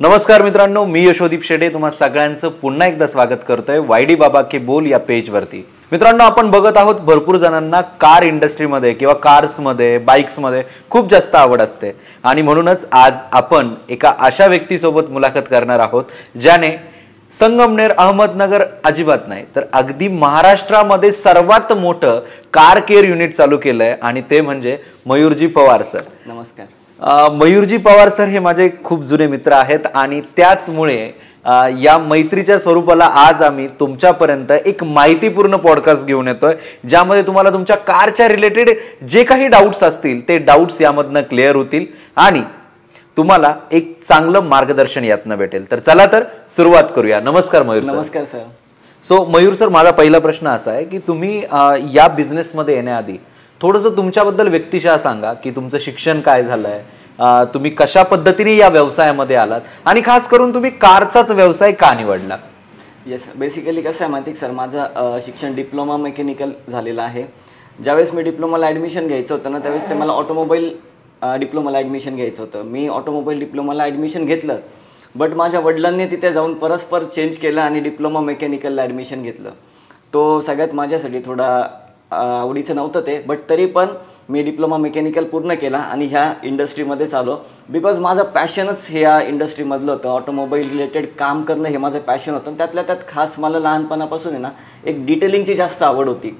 नमस्कार मित्रांनो, मी यशोदीप शेटे तुम्हा सगळ्यांचं पुन्हा एकदा स्वागत करतोय वायडी बाबा के बोल या पेजवरती। मित्रांनो, आपण बघत आहोत भरपूर जणांना कार इंडस्ट्रीमध्ये किंवा कार्समध्ये बाईक्समध्ये खूप जास्त आवड असते आणि म्हणूनच आज आपण एका अशा व्यक्तीसोबत मुलाखत करणार आहोत ज्याने संगमनेर अहमदनगर अजिबात नाही तर अगदी महाराष्ट्रामध्ये सर्वात मोठं कार केअर युनिट चालू केलंय आणि ते म्हणजे मयूरजी पवार सर। नमस्कार। मयूरजी पवार सर हे माझे खूप जुने मित्र आहेत आणि त्याचमुळे या मैत्रीच्या स्वरूपाला आज आम्ही तुमच्यापर्यंत एक माहितीपूर्ण पॉडकास्ट घेऊन येतोय ज्यामध्ये तुम्हाला तुमच्या कारच्या रिलेटेड जे काही डाऊट्स असतील ते डाऊट्स यामधनं क्लिअर होतील आणि तुम्हाला एक चांगलं मार्गदर्शन यातनं भेटेल। तर चला तर सुरुवात करूया। नमस्कार मयूर सर। नमस्कार सर। सो मयूर सर, माझा पहिला प्रश्न असा आहे की तुम्ही या बिझनेसमध्ये येण्याआधी थोडंसं तुमच्याबद्दल व्यक्तिशः सांगा की तुमचं शिक्षण काय झालंय, तुम्ही कशा पद्धतीने या व्यवसायामध्ये आलात आणि खास करून तुम्ही कारचाच व्यवसाय का निवडला? येस, बेसिकली कसं आहे माहिती सर, माझं शिक्षण डिप्लोमा मेकॅनिकल झालेलं आहे। ज्यावेळेस मी डिप्लोमाला ॲडमिशन घ्यायचं होतं ना त्यावेळेस ते मला ऑटोमोबाईल डिप्लोमाला ॲडमिशन घ्यायचं होतं। मी ऑटोमोबाईल डिप्लोमाला ॲडमिशन घेतलं, बट माझ्या वडिलांनी तिथे जाऊन परस्पर चेंज केलं आणि डिप्लोमा मेकॅनिकलला ॲडमिशन घेतलं। तो सगळ्यात माझ्यासाठी थोडा आवडीचं नव्हतं ते, बट तरी पण मी डिप्लोमा मेकॅनिकल पूर्ण केला आणि ह्या इंडस्ट्रीमध्येच आलो बिकॉज माझं पॅशनच ह्या इंडस्ट्रीमधलं होतं। ऑटोमोबाईल रिलेटेड काम करणं हे माझं पॅशन होतं। त्यातल्या त्यात खास मला लहानपणापासून आहे ना एक डिटेलिंगची जास्त आवड होती।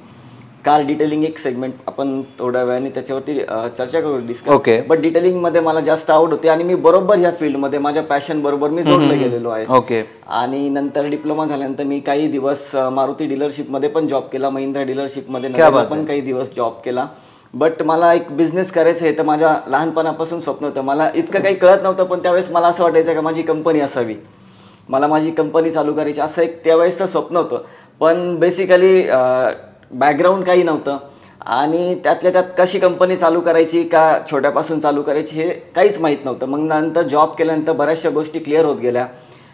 कार डिटेलिंग एक सेगमेंट आपण थोड्या वेळाने त्याच्यावरती चर्चा करू, डिस्कस। बट डिटेलिंगमध्ये मला जास्त आवड होती आणि मी बरोबर ह्या फील्डमध्ये माझ्या पॅशन बरोबर मी जोडलं गेलेलो आहे। आणि नंतर डिप्लोमा झाल्यानंतर मी काही दिवस मारुती डीलरशिपमध्ये पण जॉब केला, महिंद्रा डीलरशिपमध्ये पण काही दिवस जॉब केला। बट मला एक बिझनेस करायचं आहे तर माझ्या लहानपणापासून स्वप्न होतं। मला इतकं काही कळत नव्हतं पण त्यावेळेस मला असं वाटायचं का माझी कंपनी असावी, मला माझी कंपनी चालू करायची, असं एक त्यावेळेसचं स्वप्न होतं। पण बेसिकली बॅकग्राऊंड काही नव्हतं आणि त्यातल्या त्यात कशी कंपनी चालू करायची का छोट्यापासून चालू करायची हे काहीच माहीत नव्हतं। मग नंतर जॉब केल्यानंतर बऱ्याचशा गोष्टी क्लिअर होत गेल्या।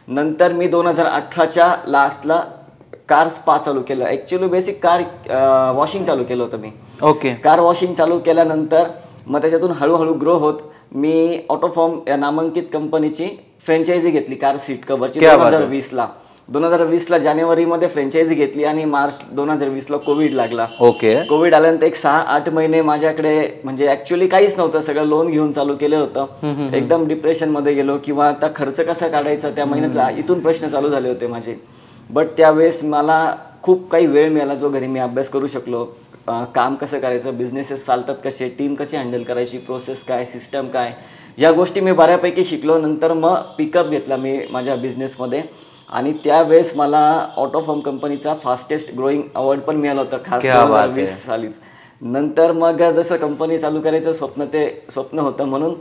नंतर मी 2018च्या लास्टला कार स्पा चालू केलं। ॲक्च्युली बेसिक कार वॉशिंग चालू केलं होतं मी। कार वॉशिंग चालू केल्यानंतर मग त्याच्यातून हळूहळू ग्रो होत मी ऑटोफॉर्म या नामांकित कंपनीची फ्रँचायझी घेतली कार सीट कव्हरची 2020ला। 2020ला जानेवारीमध्ये फ्रँचायझी घेतली आणि मार्च 2020ला कोविड लागला। कोविड आल्यानंतर एक 6-8 महिने माझ्याकडे म्हणजे ऍक्च्युली काहीच नव्हतं, सगळं लोन घेऊन चालू केलं होतं। एकदम डिप्रेशनमध्ये गेलो किंवा आता खर्च कसा काढायचा त्या महिन्यातला इथून प्रश्न चालू झाले होते माझे। बट त्यावेळेस मला खूप काही वेळ मिळाला जो घरी मी अभ्यास करू शकलो, काम कसं करायचं, बिझनेसेस चालतात कसे, टीम कशी हँडल करायची, प्रोसेस काय, सिस्टम काय, या गोष्टी मी बऱ्यापैकी शिकलो। नंतर मग पिकअप घेतला मी माझ्या बिझनेसमध्ये आणि त्यावेळेस मला ऑटोफॉर्म कंपनीचा फास्टेस्ट ग्रोईंग अवॉर्ड पण मिळाला होता, खास 2020 सालीच। नंतर मग जसं कंपनी चालू करायचं स्वप्न होतं म्हणून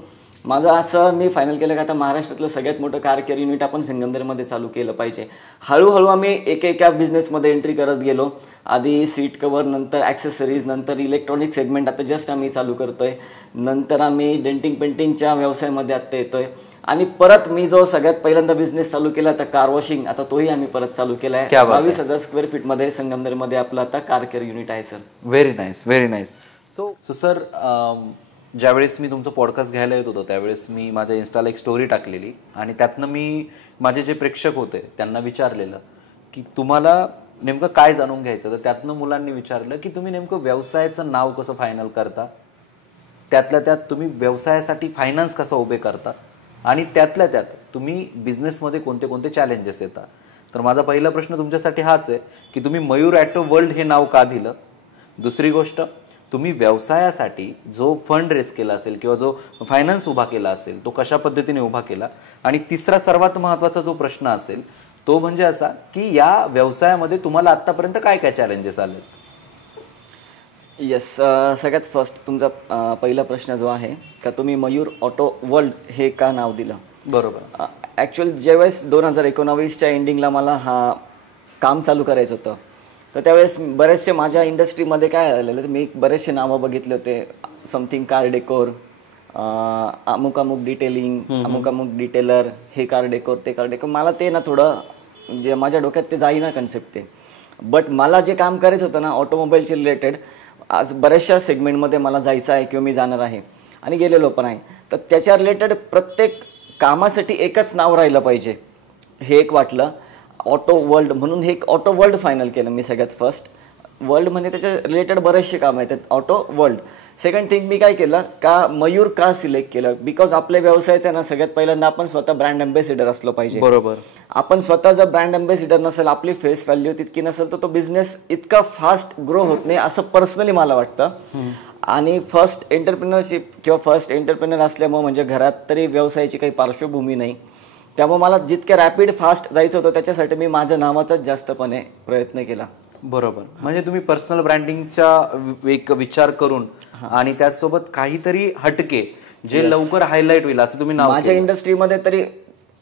माझं असं मी फायनल केलं की आता महाराष्ट्रातलं सगळ्यात मोठं कार केअर युनिट आपण संगमनेरमध्ये चालू केलं पाहिजे। हळूहळू आम्ही एका बिझनेसमध्ये एंट्री करत गेलो। आधी सीट कवर, नंतर ॲक्सेसरीज, नंतर इलेक्ट्रॉनिक सेगमेंट आता जस्ट आम्ही चालू करतोय। नंतर आम्ही डेंटिंग पेंटिंगच्या व्यवसायामध्ये आत्ता येतोय आणि परत मी जो सगळ्यात पहिल्यांदा बिझनेस चालू केला आता कार वॉशिंग, आता तोही आम्ही परत चालू केला आहे। 22,000 स्क्वेअर फीटमध्ये संगमनेरमध्ये आपलं आता कार केअर युनिट आहे sir. Very nice, very nice. So sir, ज्यावेळेस मी तुमचं पॉडकास्ट घ्यायला येत होतो त्यावेळेस मी माझ्या इन्स्टाला एक स्टोरी टाकलेली आणि त्यातनं मी माझे जे प्रेक्षक होते त्यांना विचारलेलं की तुम्हाला नेमकं काय जाणून घ्यायचं, तर त्यातनं मुलांनी विचारलं की तुम्ही नेमकं व्यवसायाचं नाव कसं फायनल करता, त्यातल्या त्यात तुम्ही व्यवसायासाठी फायनान्स कसं उभे करता आणि त्यातल्या त्यात तुम्ही बिझनेसमध्ये कोणते कोणते चॅलेंजेस येतात। तर माझा पहिला प्रश्न तुमच्यासाठी हाच आहे की तुम्ही मयूर ॲटो वर्ल्ड हे नाव का दिलं? दुसरी गोष्ट, तुम्ही व्यवसायासाठी जो फंड रेज केला असेल किंवा जो फायनान्स उभा केला असेल तो कशा पद्धतीने उभा केला? आणि तिसरा सर्वात महत्त्वाचा जो प्रश्न असेल तो म्हणजे असा की या व्यवसायामध्ये तुम्हाला आतापर्यंत काय काय चॅलेंजेस आले? येस, सगळ्यात फर्स्ट तुमचा पहिला प्रश्न जो आहे का तुम्ही मयूर ऑटो वर्ल्ड हे का नाव दिलं? बरोबर। ॲक्च्युअल ज्यावेळेस 2019च्या एंडिंगला मला हा काम चालू करायचं होतं तर त्यावेळेस बरेचसे माझ्या इंडस्ट्रीमध्ये काय झालेलं, मी बरेचसे नावं बघितले होते, समथिंग कार डेकोर, अमुक अमुक डिटेलिंग, अमुक अमुक डिटेलर, हे कार डेकोर ते कार डेकोर। मला ते ना थोडं जे माझ्या डोक्यात ते जाईना कन्सेप्ट ते। बट मला जे काम करायचं होतं ना ऑटोमोबाईलचे रिलेटेड, आज बऱ्याचशा सेगमेंटमध्ये मला जायचं आहे किंवा मी जाणार आहे आणि गेलेलो पण आहे, तर त्याच्या रिलेटेड प्रत्येक कामासाठी एकच नाव राहिलं पाहिजे हे एक वाटलं. ऑटो वर्ल्ड म्हणून हे एक ऑटो वर्ल्ड फायनल केलं मी सगळ्यात फर्स्ट. वर्ल्ड म्हणजे त्याच्या रिलेटेड बरेचसे काम आहेत ऑटो वर्ल्ड. सेकंड थिंग मी काय केलं का मयूर का सिलेक्ट केलं, बिकॉज आपल्या व्यवसायाचं ना सगळ्यात पहिल्यांदा आपण स्वतः ब्रँड अँबॅसिडर असलो पाहिजे. बरोबर. आपण स्वतः जर ब्रँड अँबॅसिडर नसेल, आपली फेस व्हॅल्यू तितकी नसेल, तर तो बिझनेस इतका फास्ट ग्रो होत नाही असं पर्सनली मला वाटतं. आणि फर्स्ट एंटरप्रिनरशिप किंवा फर्स्ट एंटरप्रिनर असल्यामुळे म्हणजे घरात तरी व्यवसायाची काही पार्श्वभूमी नाही, त्यामुळे मला जितक्या रॅपिड फास्ट जायचं होतं त्याच्यासाठी मी माझ्या नावाचाच जास्तपणे प्रयत्न केला. बरोबर. म्हणजे तुम्ही पर्सनल ब्रँडिंगचा एक विचार करून आणि त्याचसोबत काहीतरी हटके जे लवकर हायलाइट होईल असं तुम्ही नाव. माझ्या इंडस्ट्रीमध्ये तरी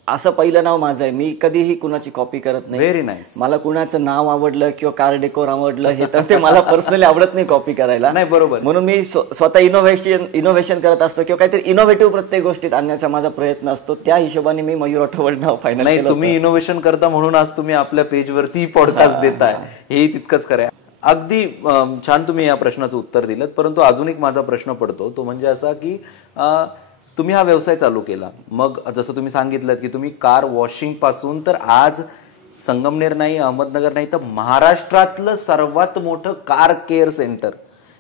असं पहिलं नाव माझं आहे. मी कधीही कुणाची कॉपी करत नाही. Very nice. मला कुणाचं नाव आवडलं किंवा कार डेकोर आवडलं हे तर ते मला पर्सनली आवडत नाही कॉपी करायला. नाही, बरोबर. म्हणून मी स्वतः इनोव्हेशन करत असतो किंवा काहीतरी इनोव्हेटिव्ह प्रत्येक गोष्टीत आणण्याचा माझा प्रयत्न असतो. त्या हिशोबाने मी मयूर ऑटो वर्ल्ड नाव फायनल. नाही, तुम्ही इनोव्हेशन करता म्हणून आज तुम्ही आपल्या पेजवरती पॉडकास्ट देताय, हे तितकंच खरं आहे. अगदी छान तुम्ही या प्रश्नाचं उत्तर दिलं. परंतु अजून एक माझा प्रश्न पडतो, तो म्हणजे असा की तुम्ही हा व्यवसाय चालू केला, मग जसं तुम्ही सांगितलं की तुम्ही कार वॉशिंग पासून तर आज संगमनेर नाही, अहमदनगर नाही, तर महाराष्ट्रातलं सर्वात मोठं कार केअर सेंटर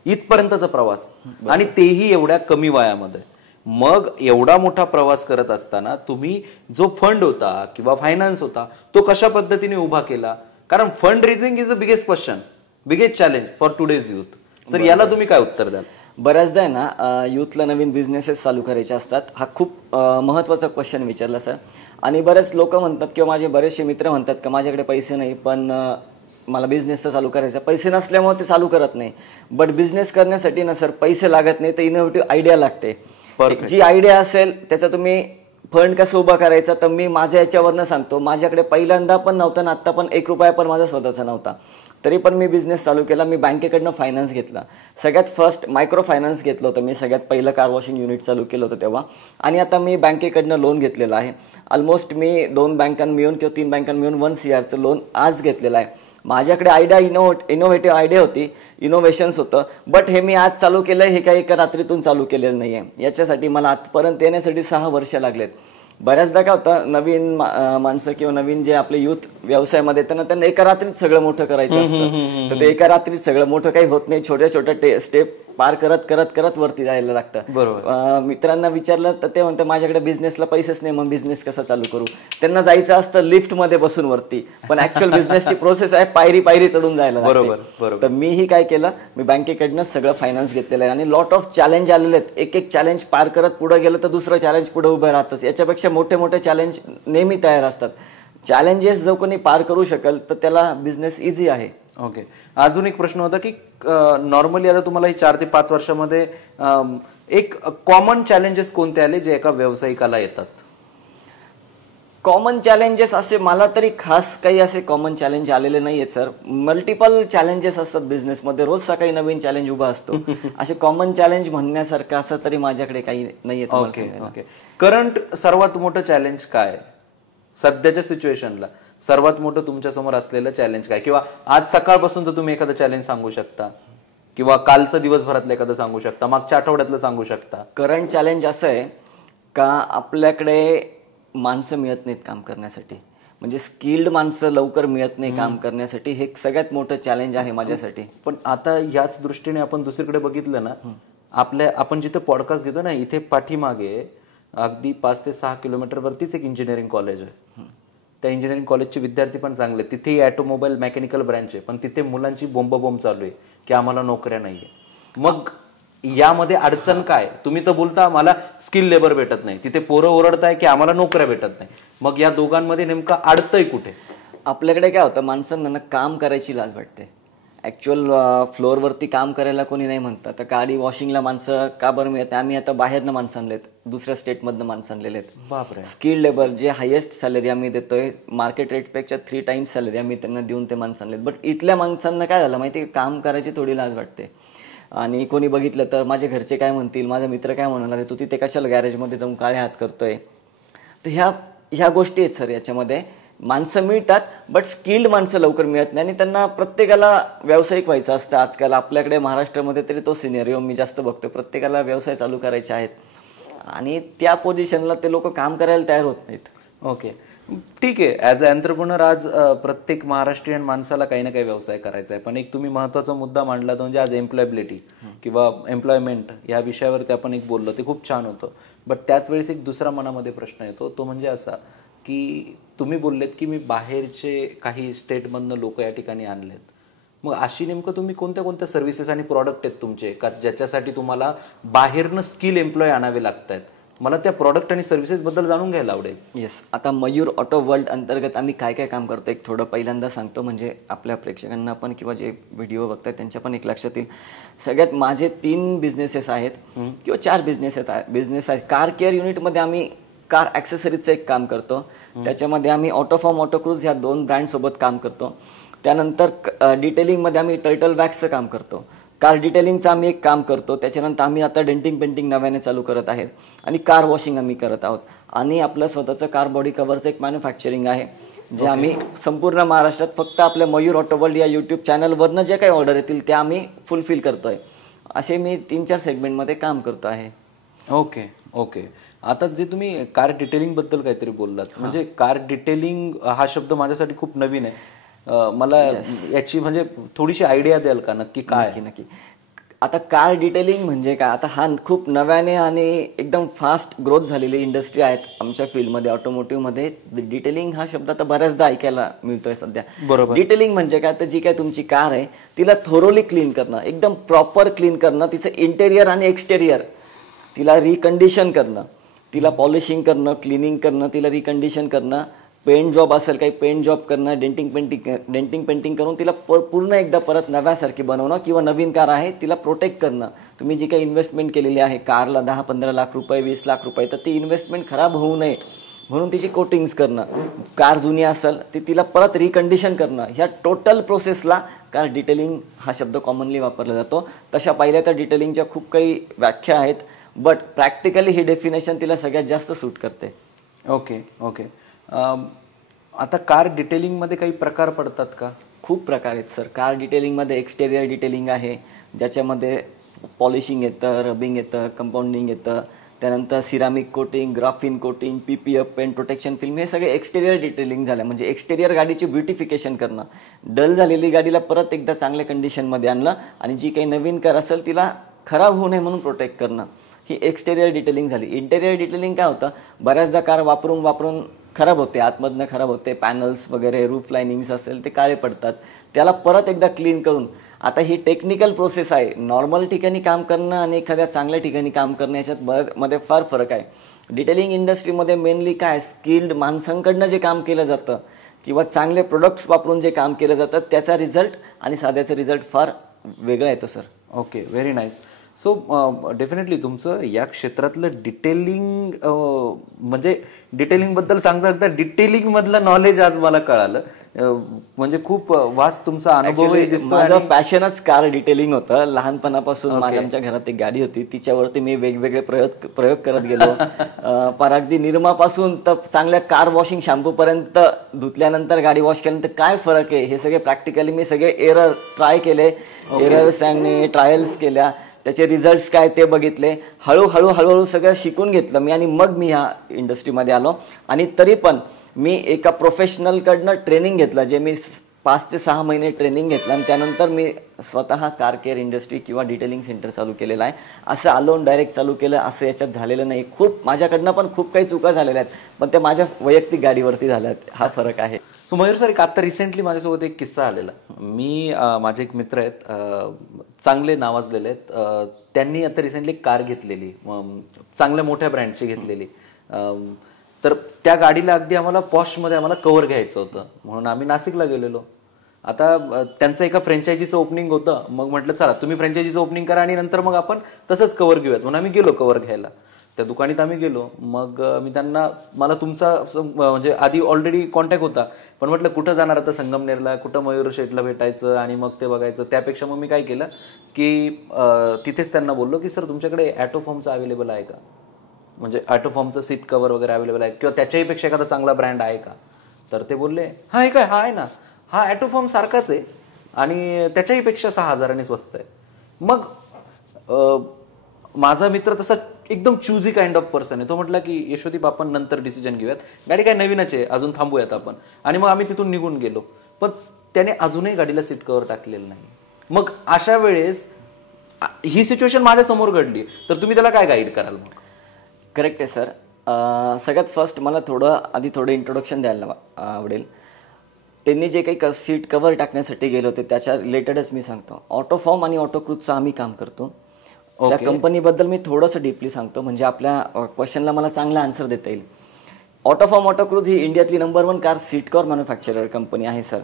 इथपर्यंतचा प्रवास, आणि तेही एवढ्या कमी वयामध्ये. मग एवढा मोठा प्रवास करत असताना तुम्ही जो फंड होता किंवा फायनान्स होता तो कशा पद्धतीने उभा केला? कारण fund raising is the biggest question, biggest challenge for today's youth. Sir, याला तुम्ही काय उत्तर द्याल? बऱ्याचदा आहे ना यूथला नवीन बिझनेसेस चालू करायचे असतात. हा खूप महत्त्वाचा क्वेश्चन विचारला सर. आणि बरेच लोक म्हणतात किंवा माझे बरेचसे मित्र म्हणतात की माझ्याकडे पैसे नाही पण मला बिझनेसचं चालू करायचं. पैसे नसल्यामुळे ते चालू करत नाही. बट बिझनेस करण्यासाठी ना सर पैसे लागत नाही, तर इनोव्हेटिव्ह आयडिया लागते. जी आयडिया असेल त्याचा तुम्ही फंड कसं उभा करायचा, तर मी माझ्या याच्यावरनं सांगतो. माझ्याकडे पहिल्यांदा पण नव्हतं ना आत्ता पण 1 रुपया पण माझा स्वतःचा नव्हता, तरी पण मी बिझनेस चालू केला. मी बँकेकडनं फायनान्स घेतला. सगळ्यात फर्स्ट मायक्रो फायनान्स घेतलं होतं मी, सगळ्यात पहिलं कार वॉशिंग युनिट चालू केलं होतं तेव्हा. आणि आता मी बँकेकडनं लोन घेतलेलं आहे. ऑलमोस्ट मी 2 बँकां मिळून किंवा 3 बँकां मिळून 1 CR लोन आज घेतलेलं आहे. माझ्याकडे आयडिया इनोव्हेटिव्ह आयडिया होती, इनोव्हेशन्स होतं. बट हे मी आज चालू केलं, हे काही एका रात्रीतून चालू केलेलं नाही आहे. याच्यासाठी मला आजपर्यंत येण्यासाठी 6 वर्ष लागलेत. बऱ्याचदा काय होतं, नवीन माणसं किंवा नवीन जे आपले युथ व्यवसायामध्ये येतात ना, त्यांना एका रात्रीत सगळं मोठं करायचं असतं. तर ते एका रात्रीत सगळं मोठं काही होत नाही. छोट्या छोट्या स्टेप पार करत करत करत वरती जायला लागतं. बरोबर. मित्रांना विचारलं तर ते म्हणतात माझ्याकडे बिझनेसला पैसेच नाही, मग बिझनेस कसा चालू करू. त्यांना जायचं असतं लिफ्टमध्ये बसून वरती, पण ऍक्च्युअल बिझनेसची प्रोसेस आहे पायरी पायरी चढून जायला लागते. तर मीही काय केलं, मी बँकेकडनं सगळं फायनान्स घेतलेलं आहे. आणि लॉट ऑफ चॅलेंज आलेले आहेत. एक एक चॅलेंज पार करत पुढे गेलं तर दुसरं चॅलेंज पुढे उभं राहतच. याच्यापेक्षा मोठे मोठे चॅलेंज नेहमी तयार असतात. चॅलेंजेस जो कोणी पार करू शकेल तर त्याला बिझनेस इझी आहे. ओके. अजून एक प्रश्न होता की नॉर्मली आता तुम्हाला 4 ते 5 वर्षामध्ये एक कॉमन चॅलेंजेस कोणते आले जे एका व्यावसायिकाला येतात? कॉमन चॅलेंजेस असे मला तरी खास काही असे कॉमन चॅलेंज आलेले नाही आहेत सर. मल्टिपल चॅलेंजेस असतात बिझनेसमध्ये, रोज सकाळी नवीन चॅलेंज उभा असतो. असे कॉमन चॅलेंज म्हणण्यासारखं असं तरी माझ्याकडे काही नाही येत. ओके. करंट सर्वात मोठं चॅलेंज काय सध्याच्या सिच्युएशनला? सर्वात मोठं तुमच्या समोर असलेलं चॅलेंज काय? किंवा आज सकाळपासूनचं तुम्ही एखादं चॅलेंज सांगू शकता, किंवा कालचं दिवसभरातलं एखादं सांगू शकता, मागच्या आठवड्यातलं सांगू शकता. करंट चॅलेंज असं आहे का आपल्याकडे माणसं मिळत नाहीत काम करण्यासाठी. म्हणजे स्किल्ड माणसं लवकर मिळत नाही काम करण्यासाठी. हे सगळ्यात मोठं चॅलेंज आहे माझ्यासाठी. पण आता याच दृष्टीने आपण दुसरीकडे बघितलं ना, आपण जिथे पॉडकास्ट घेतो ना, इथे पाठीमागे अगदी 5 ते 6 किलोमीटर वरतीच एक इंजिनिअरिंग कॉलेज आहे. त्या इंजिनिअरिंग कॉलेजचे विद्यार्थी पण चांगले. तिथेही ऑटोमोबाईल मेकॅनिकल ब्रँच आहे, पण तिथे मुलांची बोंब चालू आहे की आम्हाला नोकऱ्या नाहीये. मग यामध्ये अडचण काय? तुम्ही तर बोलता मला स्किल लेबर भेटत नाही, तिथे पोरं ओरडताय की आम्हाला नोकऱ्या भेटत नाही. मग या दोघांमध्ये नेमकं अडतंय कुठे? आपल्याकडे काय होतं, माणसांना काम करायची लाज वाटते. ऍक्च्युअल फ्लोअरवरती काम करायला कोणी नाही म्हणतात. तर गाडी वॉशिंगला माणसं का बरं मिळत? आम्ही आता बाहेरनं माणसं आणलेत, दुसऱ्या स्टेटमधनं माणसं आणलेले आहेत. बापरे. स्किल्ड लेबर जे हायेस्ट सॅलरी आम्ही देतोय, मार्केट रेटपेक्षा 3 टाइम्स सॅलरी आम्ही त्यांना देऊन ते माणसं आणलेत. बट इथल्या माणसांना काय झालं माहिती, काम करायची थोडी लाज वाटते. आणि कोणी बघितलं तर माझे घरचे काय म्हणतील, माझा मित्र काय म्हणणार, तू तिथे कशाला गॅरेजमध्ये जाऊन काळे हात करतोय. तर ह्या गोष्टी आहेत सर. याच्यामध्ये माणसं मिळतात बट स्किल्ड माणसं लवकर मिळत नाही. आणि त्यांना प्रत्येकाला व्यावसायिक व्हायचं असतं. आजकाल आपल्याकडे महाराष्ट्रामध्ये तरी तो सिनेरिओ मी जास्त बघतो. प्रत्येकाला व्यवसाय चालू करायचे आहेत आणि त्या पोझिशनला ते लोक काम करायला तयार होत नाहीत. ओके, ठीक आहे. ॲज अ एंटरप्रेन्योर आज प्रत्येक महाराष्ट्रीयन माणसाला काही ना काही व्यवसाय करायचा आहे, पण एक तुम्ही महत्त्वाचा मुद्दा मांडला तो म्हणजे आज एम्प्लॉयबिलिटी किंवा एम्प्लॉयमेंट या विषयावरती आपण एक बोललो, ते खूप छान होतं. बट त्याच वेळेस एक दुसरा मनामध्ये प्रश्न येतो, तो म्हणजे असा की तुम्ही बोललेत की मी बाहेरचे काही स्टेटमधनं लोक या ठिकाणी आणलेत. मग अशी नेमकं तुम्ही कोणत्या कोणत्या सर्व्हिसेस आणि प्रॉडक्ट आहेत तुमचे का ज्याच्यासाठी तुम्हाला बाहेरनं स्किल एम्प्लॉय आणावे लागत आहेत? मला त्या प्रॉडक्ट आणि सर्व्हिसेस बद्दल जाणून घ्यायला आवडेल. येस, आता मयूर ऑटो वर्ल्ड अंतर्गत आम्ही काय काय काम करतो एक थोडं पहिल्यांदा सांगतो, म्हणजे आपल्या प्रेक्षकांना पण किंवा जे व्हिडिओ बघतात त्यांच्या पण एक लक्षात येईल. सगळ्यात माझे 3 बिझनेसेस आहेत किंवा 4 बिझनेस आहेत. कार केअर युनिटमध्ये आम्ही कार ॲक्सेसरीजचं एक काम करतो. त्याच्यामध्ये आम्ही ऑटोफॉर्म ऑटोक्रूज ह्या 2 ब्रँडसोबत काम करतो. त्यानंतर डिटेलिंगमध्ये आम्ही टर्टल वॅक्सचं काम करतो. कार डिटेलिंगचं आम्ही एक काम करतो. त्याच्यानंतर आम्ही आता डेंटिंग पेंटिंग नव्याने चालू करत आहेत आणि कार वॉशिंग आम्ही करत आहोत. आणि आपलं स्वतःचं कार बॉडी कव्हरचं एक मॅन्युफॅक्चरिंग आहे, जे आम्ही संपूर्ण महाराष्ट्रात फक्त आपल्या मयूर ऑटो वर्ल्ड या यूट्यूब चॅनलवरनं जे काही ऑर्डर येतील त्या आम्ही फुलफिल करतोय. असे मी 3-4 सेगमेंटमध्ये काम करतो आहे. Okay okay. आता जे तुम्ही कार डिटेलिंगबद्दल काहीतरी बोललात, म्हणजे कार डिटेलिंग हा शब्द माझ्यासाठी खूप नवीन आहे. मला याची म्हणजे थोडीशी आयडिया द्याल का नक्की काय? नक्की. आता कार डिटेलिंग म्हणजे काय, आता हा खूप नव्याने आणि एकदम फास्ट ग्रोथ झालेली इंडस्ट्री आहेत आमच्या फील्डमध्ये, ऑटोमोटिव्हमध्ये. डिटेलिंग हा शब्द आता बऱ्याचदा ऐकायला मिळतोय सध्या. बरोबर. डिटेलिंग म्हणजे काय, तर जी काय तुमची कार आहे तिला थोरोली क्लीन करणं, एकदम प्रॉपर क्लीन करणं, तिचं इंटेरियर आणि एक्सटेरियर तिला रिकंडिशन करणं, तिला पॉलिशिंग करणं, क्लिनिंग करणं, तिला रिकंडिशन करणं, पेंट जॉब असेल काही पेंट जॉब करणं, डेंटिंग पेंटिंग करून तिला पूर्ण एकदा परत नव्यासारखी बनवणं, किंवा नवीन कार आहे तिला प्रोटेक्ट करणं. तुम्ही जी काही इन्व्हेस्टमेंट केलेली आहे कारला 10-15 लाख रुपये 20 लाख रुपये, तर ती इन्व्हेस्टमेंट खराब होऊ नये म्हणून तिची कोटिंग्स करणं. कार जुनी असेल ती तिला परत रिकंडिशन करणं, ह्या टोटल प्रोसेसला कार डिटेलिंग हा शब्द कॉमनली वापरला जातो. तशा पाहिल्या तर डिटेलिंगच्या खूप काही व्याख्या आहेत, बट प्रॅक्टिकली ही डेफिनेशन तिला सगळ्यात जास्त सूट करते. Okay okay. आता कार डिटेलिंगमध्ये काही प्रकार पडतात का? खूप प्रकार आहेत सर. कार डिटेलिंगमध्ये एक्सटेरियर डिटेलिंग आहे, ज्याच्यामध्ये पॉलिशिंग येतं, रबिंग येतं, कंपाऊंडिंग येतं, त्यानंतर ceramic coating, graphene coating, PPF paint protection film, हे सगळे एक्सटेरियर डिटेलिंग झालं. म्हणजे एक्सटेरियर गाडीची ब्युटिफिकेशन करणं, डल झालेली गाडीला परत एकदा चांगल्या कंडिशनमध्ये आणणं, आणि जी काही नवीन कार असेल तिला खराब होऊ नये म्हणून प्रोटेक्ट करणं, ही एक्सटेरियर डिटेलिंग झाली. इंटेरियर डिटेलिंग काय होतं, बऱ्याचदा कार वापरून खराब होते, आतमधनं खराब होते, पॅनल्स वगैरे रूफ लाइनिंग्स असेल ते काळे पडतात, त्याला परत एकदा क्लीन करून. आता ही टेक्निकल प्रोसेस आहे. नॉर्मल ठिकाणी काम करणं आणि एखाद्या चांगल्या ठिकाणी काम करणं याच्यात मध्ये फार फरक आहे. डिटेलिंग इंडस्ट्रीमध्ये मेनली काय, स्किल्ड माणसांकडनं जे काम केलं जातं किंवा चांगले प्रोडक्ट्स वापरून जे काम केलं जातं त्याचा रिझल्ट आणि साध्याचा रिझल्ट फार वेगळा येतो sir. Okay, very nice. So definitely तुमचं या क्षेत्रातलं डिटेलिंग म्हणजे डिटेलिंगबद्दल सांगता डिटेलिंगमधलं नॉलेज आज मला कळालं. म्हणजे खूप वास्ट तुमचा अनुभवही दिसतो. माझं पॅशनच कार डिटेलिंग होतं. लहानपणापासून माझ्या आमच्या घरात एक गाडी होती, तिच्यावरती मी वेगवेगळे प्रयोग करत गेलो. अगदी निरमापासून तर चांगल्या कार वॉशिंग शॅम्पूपर्यंत, धुतल्यानंतर गाडी वॉश केल्यानंतर काय फरक आहे हे सगळे प्रॅक्टिकली मी सगळे एरर ट्राय केले, एरर्स आणि ट्रायल्स केल्या, त्याचे रिझल्ट्स काय ते बघितले. हळूहळू सगळं शिकून घेतलं मी, आणि मग मी ह्या इंडस्ट्रीमध्ये आलो. आणि तरी पण मी एका प्रोफेशनलकडनं ट्रेनिंग घेतलं, जे मी 5 ते 6 महिने ट्रेनिंग घेतलं, आणि त्यानंतर मी स्वतः कार केअर इंडस्ट्री किंवा डिटेलिंग सेंटर चालू केलेलं आहे. असं आलोन डायरेक्ट चालू केलं असं याच्यात झालेलं नाही. खूप माझ्याकडनं पण खूप काही चुका झालेल्या आहेत, पण त्या माझ्या वैयक्तिक गाडीवरती झाल्या आहेत, हा फरक आहे. सो मयूर सर, एक आता रिसेंटली माझ्यासोबत एक किस्सा आलेला. मी माझे एक मित्र आहेत, चांगले नावाजलेले आहेत, त्यांनी आता रिसेंटली कार घेतलेली, चांगल्या मोठ्या ब्रँडची घेतलेली. तर त्या गाडीला अगदी आम्हाला पॉशमध्ये आम्हाला कव्हर घ्यायचं होतं, म्हणून आम्ही नाशिकला गेलेलो. आता त्यांचं एका फ्रँचायझीचं ओपनिंग होतं. मग म्हटलं चला तुम्ही फ्रँचायझीचं ओपनिंग करा आणि नंतर मग आपण तसंच कव्हर घेऊयात, म्हणून आम्ही गेलो कव्हर घ्यायला. त्या दुकानात आम्ही गेलो. मग मी त्यांना, मला तुमचा म्हणजे आधी ऑलरेडी कॉन्टॅक्ट होता, पण म्हटलं कुठं जाणार आता संगमनेरला, कुठं मयूर शेठला भेटायचं आणि मग ते बघायचं. त्यापेक्षा मग मी काय केलं की तिथेच त्यांना बोललो की सर तुमच्याकडे ॲटोफॉर्मचं अवेलेबल आहे का, म्हणजे ॲटोफॉर्मचं सीट कव्हर वगैरे अवेलेबल आहे किंवा त्याच्याही पेक्षा एखादा चांगला ब्रँड आहे का. तर ते बोलले हा आहे काय, हा आहे ना, हा ॲटोफॉर्म सारखाच आहे आणि त्याच्याही पेक्षा 6,000 स्वस्त आहे. मग माझा मित्र तसा एकदम चूझी काइंड ऑफ पर्सन आहे. तो म्हटला की यशोदीप आपण नंतर डिसिजन घेऊयात, गाडी काय नवीनच आहे, अजून थांबूयात आपण. आणि मग आम्ही तिथून निघून गेलो. पण त्याने अजूनही गाडीला सीट कव्हर टाकलेलं नाही. मग अशा वेळेस ही सिच्युएशन माझ्या समोर घडली, तर तुम्ही त्याला काय गाईड कराल? मग करेक्ट आहे सर. सगळ्यात फर्स्ट मला आधी थोडं इंट्रोडक्शन द्यायला आवडेल. त्यांनी जे काही सीट कव्हर टाकण्यासाठी गेले होते त्याच्या रिलेटेडच मी सांगतो. ऑटोफॉर्म आणि ऑटोक्रूजचं आम्ही काम करतो. त्या कंपनीबद्दल मी थोडंसं डीपली सांगतो, म्हणजे आपल्या क्वेश्चनला मला चांगला आन्सर देता येईल. ऑटोफॉर्म ऑटोक्रूज ही इंडियातली number 1 car seat cover manufacturer company आहे सर.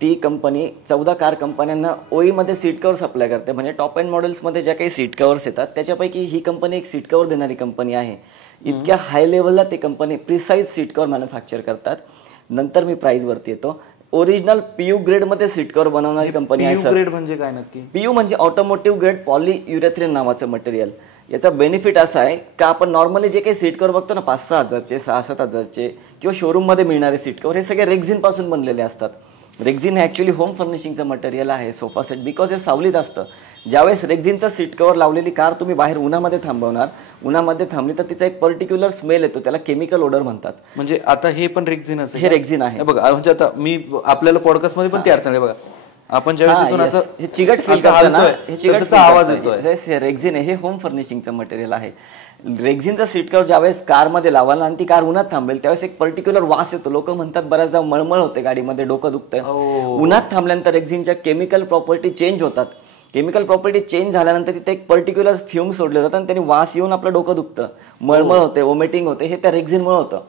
ती कंपनी 14 कार कंपन्यांना ओईमध्ये सीट कव्हर सप्लाय करते. म्हणजे टॉप एंड मॉडेल्समध्ये ज्या काही सीट कव्हर्स येतात त्याच्यापैकी ही कंपनी एक सीट कव्हर देणारी कंपनी आहे. इतक्या हाय लेवलला ते company precise seat cover manufacture करतात. नंतर मी प्राइसवरती येतो. ओरिजिनल पीयू ग्रेडमध्ये सीट कव्हर बनवणारी कंपनी आहे सर. ग्रेड म्हणजे काय नक्की? पीयू म्हणजे ऑटोमोटिव्ह ग्रेड पॉलीयुरेथ्रिन नावाचं मटेरियल. याचा बेनिफिट असा आहे का आपण नॉर्मली जे काही सीट कव्हर बघतो ना 5-6 हजारचे 6-7 हजारचे किंवा शोरूममध्ये मिळणारे सीट कव्हर हे सगळे रेक्झिन पासून बनलेले असतात. रेक्झिन हे ॲक्च्युली होम फर्निशिंगचं मटेरियल आहे सोफा सेट, बिकॉज हे सावलीत असतं. ज्यावेळेस रेक्झिनचा सीट कव्हर लावलेली कार तुम्ही बाहेर उन्हामध्ये थांबवणार, उन्हामध्ये थांबली तर तिचा एक पर्टिक्युलर स्मेल येतो, त्याला केमिकल ओडर म्हणतात. म्हणजे आता हे पण रेक्झिनच आहे? हे रेक्झिन आहे बघा. म्हणजे आता मी आपल्याला पॉडकास्ट मध्ये पण ते अडचण आहे बघा, आपण ज्यावेळेस असं हे चिकट फील करतो ना, हे चिकटचा आवाज येतोय. रेक्झिन हे होम फर्निशिंगचं मटेरियल आहे. रेक्झिनचा सीट कव्हर ज्यावेळेस कारमध्ये लावाल आणि ती कार उन्हात थांबेल त्यावेळेस एक पर्टिक्युलर वास येतो. लोक म्हणतात बऱ्याचदा मळमळ होते गाडीमध्ये, डोकं दुखतंय. उन्हात थांबल्यानंतर रेक्झिनच्या केमिकल प्रॉपर्टी चेंज होतात. केमिकल प्रॉपर्टी चेंज झाल्यानंतर तिथे एक पर्टिक्युलर फ्यूम सोडले जातात आणि त्यांनी वास येऊन आपलं डोकं दुखतं, मळमळ होते, वॉमिटिंग होते. हे त्या रेक्झिनमुळे होतं.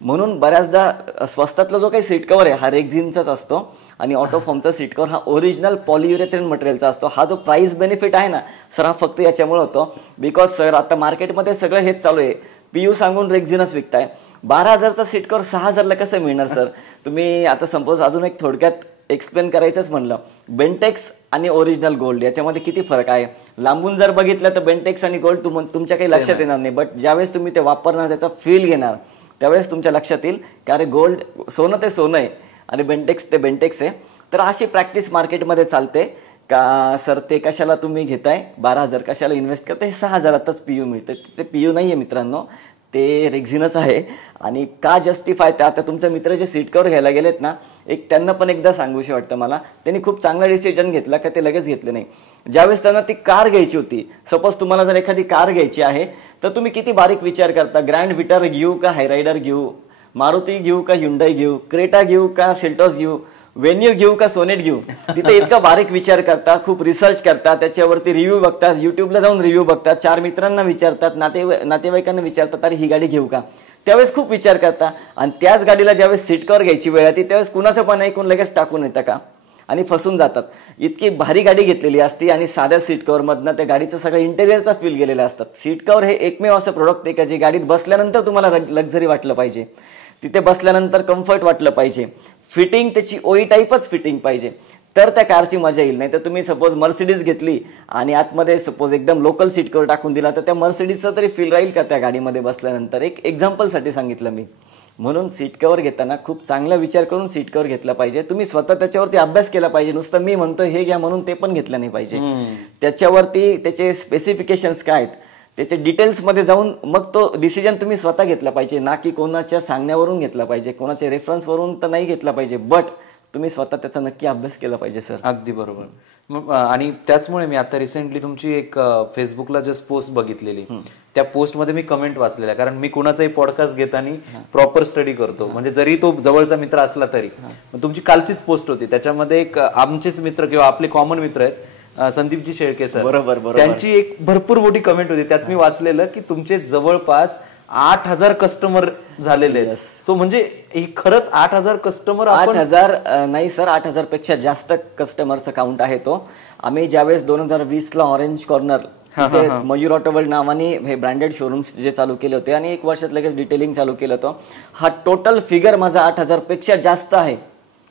म्हणून बऱ्याचदा स्वस्तातला जो काही सीट कव्हर आहे हा रेक्झिनचाच असतो आणि ऑटोफॉर्मचा सीट कव्हर हा ओरिजिनल पॉलीयुरेथ्रिन मटेरियलचा असतो. हा जो प्राइस बेनिफिट आहे ना सर, हा फक्त याच्यामुळे होतो बिकॉज सर आता मार्केटमध्ये सगळं हेच चालू आहे, पीयू सांगून रेक्झिनच विकताय. 12,000चा सीट कव्हर 6,000ला कसं मिळणार सर? तुम्ही आता सपोज अजून एक थोडक्यात एक्सप्लेन करायचंच म्हणलं, बेंटेक्स आणि ओरिजिनल गोल्ड याच्यामध्ये किती फरक आहे? लांबून जर बघितलं तर बेंटेक्स आणि गोल्ड तुमच्या काही लक्षात येणार नाही, बट ज्यावेळेस तुम्ही ते वापरणार, त्याचा फील घेणार, त्यावेळेस तुमच्या लक्षात येईल की अरे गोल्ड सोनं ते सोनं आहे आणि बेंटेक्स ते बेंटेक्स आहे. तर अशी प्रॅक्टिस मार्केटमध्ये चालते का सर ते कशाला तुम्ही घेताय, 12,000 कशाला इन्व्हेस्ट करताय, 6,000तच पीयू मिळतं. ते पीयू नाही आहे मित्रांनो, ते रेक्झिनच आहे. आणि का जस्टिफाय ते आता तुमच्या मित्र जे सीट कव्हर घ्यायला गेलेत ना, एक त्यांना पण एकदा सांगूशी वाटतं मला, त्यांनी खूप चांगला डिसिजन घेतला का ते लगेच घेतले नाही. ज्यावेळेस त्यांना ती कार घ्यायची होती, सपोज तुम्हाला जर एखादी कार घ्यायची आहे तर तुम्ही किती बारीक विचार करता, ग्रँड विटार घेऊ का हायरायडर घेऊ, मारुती घेऊ का ह्युंडाई घेऊ, क्रेटा घेऊ का सेल्टॉस घेऊ, वेन्यू घेऊ का सोनेट घेऊ. तिथे इतका बारीक विचार करता, खूप रिसर्च करता, त्याच्यावरती रिव्ह्यू बघतात, युट्यूबला जाऊन रिव्ह्यू बघतात, 4 मित्रांना विचारतात, नातेवाईकांना विचारतात अरे ही गाडी घेऊ का. त्यावेळेस खूप विचार करता आणि त्याच गाडीला ज्यावेळेस सीट कव्हर घ्यायची वेळ येते त्यावेळेस कुणाचं पण ऐकून लगेच टाकून येतं का आणि फसून जातात. इतकी भारी गाडी घेतलेली असती आणि साध्या सीट कव्हरमधनं त्या गाडीचं सगळं इंटेरियरचा फील गेलेला असतात. सीट कव्हर हे एकमेव असं प्रोडक्ट आहे का जे गाडीत बसल्यानंतर तुम्हाला लक्झरी वाटलं पाहिजे, तिथे बसल्यानंतर कम्फर्ट वाटलं पाहिजे, फिटिंग त्याची ओई टाईपच फिटिंग पाहिजे, तर त्या कारची मजा येईल. नाही तर तुम्ही सपोज मर्सिडीज घेतली आणि आतमध्ये सपोज एकदम लोकल सीट कव्हर टाकून दिला तर त्या मर्सिडीजचं तरी फील राहील का त्या गाडीमध्ये बसल्यानंतर? एक एक्झाम्पलसाठी सांगितलं मी. म्हणून सीट कव्हर घेताना खूप चांगला विचार करून सीट कव्हर घेतला पाहिजे. तुम्ही स्वतः त्याच्यावरती अभ्यास केला पाहिजे. नुसतं मी म्हणतोय हे घ्या म्हणून ते पण घेतलं नाही पाहिजे. त्याच्यावरती त्याचे स्पेसिफिकेशन्स काय आहेत, त्याचे डिटेल्समध्ये जाऊन मग तो डिसिजन तुम्ही स्वतः घेतला पाहिजे, ना की कोणाच्या सांगण्यावरून घेतला पाहिजे, कोणाच्या रेफरन्सवरून तर नाही घेतला पाहिजे, बट तुम्ही स्वतः त्याचा नक्की अभ्यास केला पाहिजे सर. अगदी बरोबर. आणि त्याचमुळे मी आता रिसेंटली तुमची एक फेसबुकला जस्ट पोस्ट बघितलेली, त्या पोस्टमध्ये मी कमेंट वाचलेल्या, कारण मी कुणाचाही पॉडकास्ट घेताना प्रॉपर स्टडी करतो, म्हणजे जरी तो जवळचा मित्र असला तरी. तुमची कालचीच पोस्ट होती, त्याच्यामध्ये एक आमचेच मित्र किंवा आपले कॉमन मित्र आहेत संदीपजी शेळके सर, बरोबर, त्यांची एक भरपूर मोठी कमेंट होती. त्यात मी वाचलेलं की तुमचे जवळपास 8,000 कस्टमर झालेले आहेत. सो म्हणजे खरंच 8,000 कस्टमर? 8,000 नाही सर, 8,000 पेक्षा जास्त कस्टमरचा काउंट आहे तो. आम्ही ज्यावेळेस 2020ला ऑरेंज कॉर्नर मयूर ऑटोवर्ल्ड नावाने हे ब्रँडेड शोरूम्स जे चालू केले होते आणि 1 वर्षात लगेच डिटेलिंग चालू केलं होतं, हा टोटल फिगर माझा 8,000 पेक्षा जास्त आहे.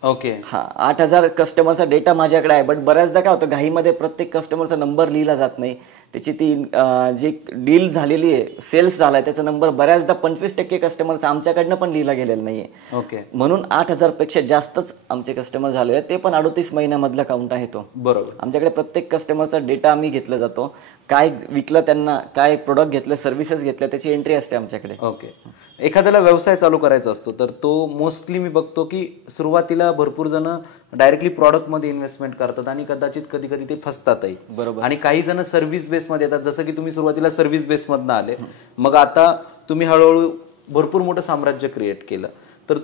ओके. हा 8,000 कस्टमरचा डेटा माझ्याकडे आहे. बट बऱ्याचदा काय होतं, घाईमध्ये प्रत्येक कस्टमरचा नंबर लिहिला जात नाही. त्याची ती जी डील झालेली आहे, सेल्स झालाय, त्याचा नंबर बऱ्याचदा 25% कस्टमरचा आमच्याकडनं पण लिहिला गेलेला नाहीये. ओके. म्हणून 8,000 पेक्षा जास्तच आमचे कस्टमर झालेले आहेत. ते पण 38 महिन्यामधला काउंट आहे तो. बरोबर. आमच्याकडे प्रत्येक कस्टमरचा डेटा आम्ही घेतला जातो काय विकलं त्यांना, काय प्रोडक्ट घेतलं, सर्व्हिसेस घेतल्या, त्याची एंट्री असते आमच्याकडे. ओके. एखाद्याला व्यवसाय चालू करायचा असतो तर तो मोस्टली मी बघतो की सुरुवातीला भरपूर जण डायरेक्टली प्रॉडक्टमध्ये इन्व्हेस्टमेंट करतात आणि कदाचित कधी कधी ते फसतातही. बरोबर. आणि काही जण सर्व्हिस बेसमध्ये येतात, जसं की तुम्ही सुरुवातीला सर्व्हिस बेसमधनं आले, मग आता तुम्ही हळूहळू भरपूर मोठं साम्राज्य क्रिएट केलं. तर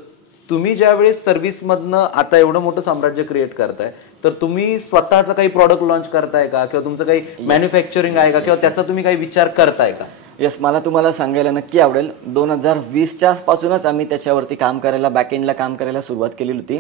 तुम्ही ज्यावेळेस सर्व्हिसमधनं आता एवढं मोठं साम्राज्य क्रिएट करताय, तर तुम्ही स्वतःचा काही प्रॉडक्ट लॉन्च करताय का, किंवा तुमचं काही मॅन्युफॅक्चरिंग आहे का, किंवा त्याचा तुम्ही काही विचार करताय का? येस, मला तुम्हाला सांगायला नक्की आवडेल. 2020च्या पासूनच आम्ही त्याच्यावरती काम करायला, बॅकएंडला काम करायला सुरुवात केलेली होती.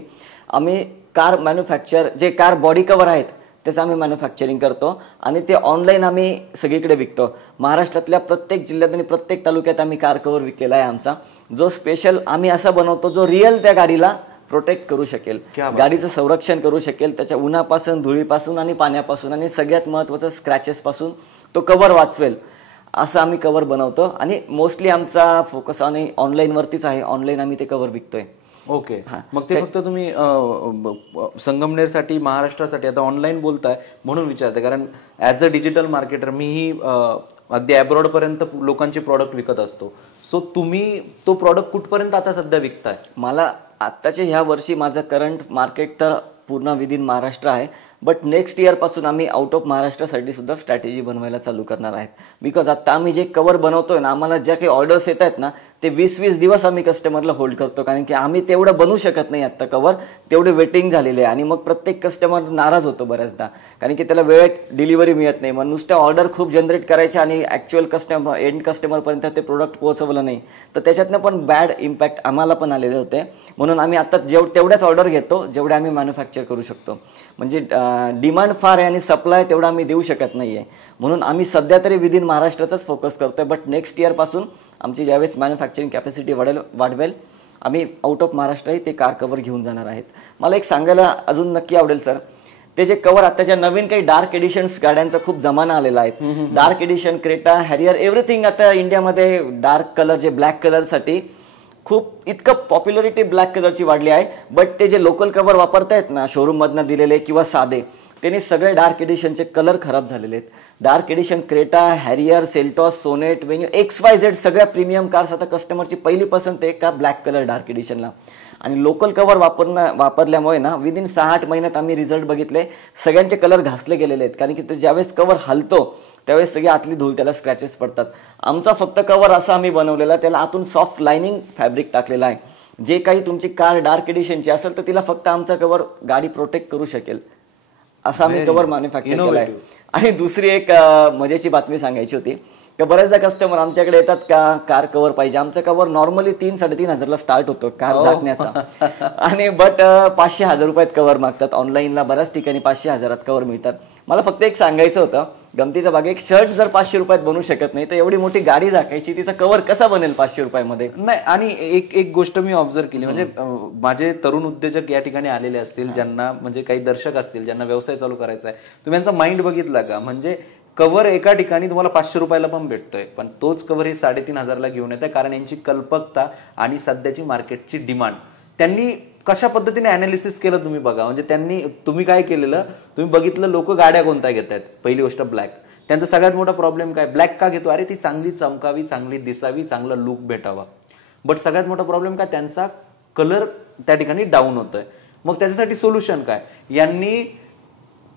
आम्ही कार मॅन्युफॅक्चर, जे कार बॉडी कव्हर आहेत त्याचं आम्ही मॅन्युफॅक्चरिंग करतो आणि ते ऑनलाईन आम्ही सगळीकडे विकतो. महाराष्ट्रातल्या प्रत्येक जिल्ह्यात आणि प्रत्येक तालुक्यात आम्ही कार कव्हर विकलेला आहे आमचा, जो स्पेशल आम्ही असा बनवतो जो रिअल त्या गाडीला प्रोटेक्ट करू शकेल, गाडीचं संरक्षण करू शकेल, त्याच्या उन्हापासून, धुळीपासून आणि पाण्यापासून, आणि सगळ्यात महत्त्वाचं स्क्रॅचेसपासून तो कव्हर वाचवेल असं आम्ही कव्हर बनवतो. आणि मोस्टली आमचा फोकस आणि ऑनलाईनवरतीच आहे. ऑनलाईन आम्ही ते कव्हर विकतोय. ओके. मग ते फक्त तुम्ही संगमनेरसाठी, महाराष्ट्रासाठी, आता ऑनलाईन बोलताय म्हणून विचारते, कारण ॲज अ डिजिटल मार्केटर मीही अगदी अब्रॉडपर्यंत लोकांचे प्रॉडक्ट विकत असतो. सो तुम्ही तो प्रॉडक्ट कुठपर्यंत आता सध्या विकताय? मला आत्ताच्या ह्या वर्षी माझं करंट मार्केट तर पूर्ण विदिन महाराष्ट्र आहे, बट नेक्स्ट इयरपासून आम्ही आउट ऑफ महाराष्ट्रासाठी सुद्धा स्ट्रॅटेजी बनवायला चालू करणार आहेत. बिकॉज आता आम्ही जे कव्हर बनवतोय ना, आम्हाला ज्या काही ऑर्डर्स येत आहेत ना, ते 20-20 दिवस आम्ही कस्टमरला होल्ड करतो, कारण की आम्ही तेवढं बनवू शकत नाही आत्ता कव्हर, तेवढे वेटिंग झालेले आहे. आणि मग प्रत्येक कस्टमर नाराज होतो बऱ्याचदा, कारण की त्याला वेळेत डिलिव्हरी मिळत नाही. मग नुसत्या ऑर्डर खूप जनरेट करायच्या आणि ॲक्च्युअल कस्टमर, एंड कस्टमरपर्यंत ते प्रोडक्ट पोहोचवलं नाही, तर त्याच्यातनं पण बॅड इम्पॅक्ट आम्हाला पण आलेले होते. म्हणून आम्ही आता तेवढ्याच ऑर्डर घेतो जेवढे आम्ही मॅन्युफॅक्चर करू शकतो. म्हणजे डिमांड फार आहे आणि सप्लाय तेवढा आम्ही देऊ शकत नाही आहे. म्हणून आम्ही सध्या तरी विदिन महाराष्ट्राचाच फोकस करतोय, बट नेक्स्ट इयरपासून आमची ज्यावेळेस मॅन्युफॅक्चरिंग कॅपॅसिटी वाढवेल, आम्ही आउट ऑफ महाराष्ट्रही ते कार कव्हर घेऊन जाणार आहेत. मला एक सांगायला अजून नक्की आवडेल सर, ते जे कव्हर आताच्या नवीन काही डार्क एडिशन्स गाड्यांचा खूप जमाना आलेला आहे. Dark edition, Creta, Harrier, everything आता इंडियामध्ये डार्क कलर, जे ब्लॅक कलरसाठी खूप इतकं पॉप्युलरिटी ब्लॅक कलरची वाढली आहे. बट ते जे लोकल कव्हर वापरतायत ना, शोरूममधनं दिलेले किंवा साधे, त्यांनी सगळे डार्क एडिशनचे कलर खराब झालेले आहेत. Dark edition Creta, Harrier, Seltos, Sonet, Venue, XYZ सगळ्या प्रीमियम कार्स आता कस्टमरची पहिली पसंत आहे का ब्लॅक कलर डार्क एडिशनला. आणि लोकल कव्हर वापरल्यामुळे ना विदिन 6-8 महिन्यात आम्ही रिझल्ट बघितले, सगळ्यांचे कलर घासले गेलेले आहेत. कारण की ते ज्यावेळेस कव्हर हलतो त्यावेळेस सगळी आतली धूळ, त्याला स्क्रॅचेस पडतात. आमचा फक्त कव्हर असा आम्ही बनवलेला, त्याला आतून सॉफ्ट लाइनिंग फॅब्रिक टाकलेला आहे. जे काही तुमची कार डार्क एडिशनची असेल तर तिला फक्त आमचा कव्हर गाडी प्रोटेक्ट करू शकेल असं आम्ही कव्हर मॅन्युफॅक्चर केलं आहे. आणि दुसरी एक मजेची बातमी सांगायची होती, तर बऱ्याचदा कस्टमर आमच्याकडे येतात का कार कव्हर पाहिजे. आमचा कव्हर नॉर्मली 3-3.5 हजारला स्टार्ट होतो कार झाकण्याचा, आणि बट 500-1000 रुपयात कव्हर मागतात. ऑनलाईनला बऱ्याच ठिकाणी 500-1000 कव्हर मिळतात. मला फक्त एक सांगायचं होतं, गमतीचा भाग, एक शर्ट जर 500 रुपयात बनवू शकत नाही तर एवढी मोठी गाडी झाकायची, तिचा कव्हर कसा बनेल 500 रुपयामध्ये? नाही. आणि एक गोष्ट मी ऑब्झर्व केली, म्हणजे माझे तरुण उद्योजक या ठिकाणी आलेले असतील, ज्यांना म्हणजे काही दर्शक असतील ज्यांना व्यवसाय चालू करायचा आहे, तुम्ही यांचा माइंड बघितला का? म्हणजे कव्हर एका ठिकाणी तुम्हाला 500 रुपयाला पण भेटतोय, पण तोच कव्हर हे 3,500ला घेऊन येत आहे, कारण यांची कल्पकता आणि सध्याची मार्केटची डिमांड. त्यांनी कशा पद्धतीने अनालिसिस केलं तुम्ही बघा. म्हणजे तुम्ही काय केलेलं, तुम्ही बघितलं लोक गाड्या कोणत्या घेत आहेत. पहिली गोष्ट ब्लॅक. त्यांचा सगळ्यात मोठा प्रॉब्लेम काय, ब्लॅक का घेतो? अरे ती चांगली चमकावी, चांगली दिसावी, चांगला लुक भेटावा. बट सगळ्यात मोठा प्रॉब्लेम काय, त्यांचा कलर त्या ठिकाणी डाऊन होतोय. मग त्याच्यासाठी सोल्युशन काय, यांनी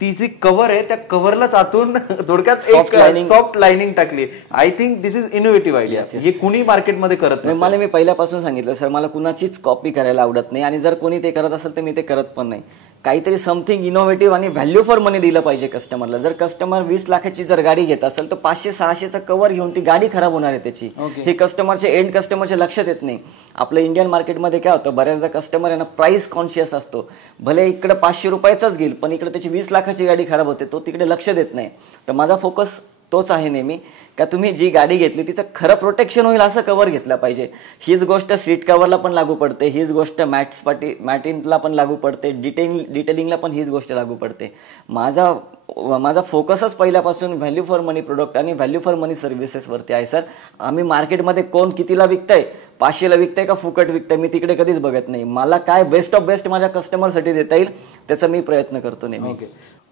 ती जी कव्हर आहे त्या कव्हरलाच आतून थोडक्यात सॉफ्ट लाइनिंग टाकली. I think this is innovative idea. हे कुणी मार्केटमध्ये करत नाही. मला मी पहिल्यापासून सांगितलं सर, मला कुणाचीच कॉपी करायला आवडत नाही, आणि जर कोणी ते करत असेल तर मी ते करत पण नाही. काहीतरी समथिंग इनोव्हेटिव्ह आणि व्हॅल्यू फॉर मनी दिलं पाहिजे कस्टमरला. जर कस्टमर 20 लाखाची जर गाडी घेत असेल तर 500-600चा कव्हर घेऊन ती गाडी खराब होणार आहे त्याची. हे कस्टमरचे, एंड कस्टमरच्या लक्षात येत नाही. आपलं इंडियन मार्केटमध्ये काय होतं, बऱ्याचदा कस्टमर आहे ना प्राइस कॉन्शियस असतो. भले इकडे 500 रुपयाचाच घेईल, पण इकडे त्याची 20 लाखाची गाडी खराब होते, तो तिकडे लक्ष देत नाही. तर माझा फोकस तोच आहे नेहमी, का तुम्ही जी गाडी घेतली तिचं खरं प्रोटेक्शन होईल असं कव्हर घेतलं पाहिजे. हीच गोष्ट सीट कव्हरला पण लागू पडते, हीच गोष्ट मॅटिनला पण लागू पडते, डिटेलिंगला पण हीच गोष्ट लागू पडते. माझा फोकसच पहिल्यापासून व्हॅल्यू फॉर मनी प्रोडक्ट आणि व्हॅल्यू फॉर मनी सर्व्हिसेसवरती आहे सर. आम्ही मार्केटमध्ये कोण कितीला विकतंय, 500ला विकतंय का फुकट विकतंय, मी तिकडे कधीच बघत नाही. मला काय बेस्ट ऑफ बेस्ट माझ्या कस्टमरसाठी देता येईल त्याचा मी प्रयत्न करतो नेहमी.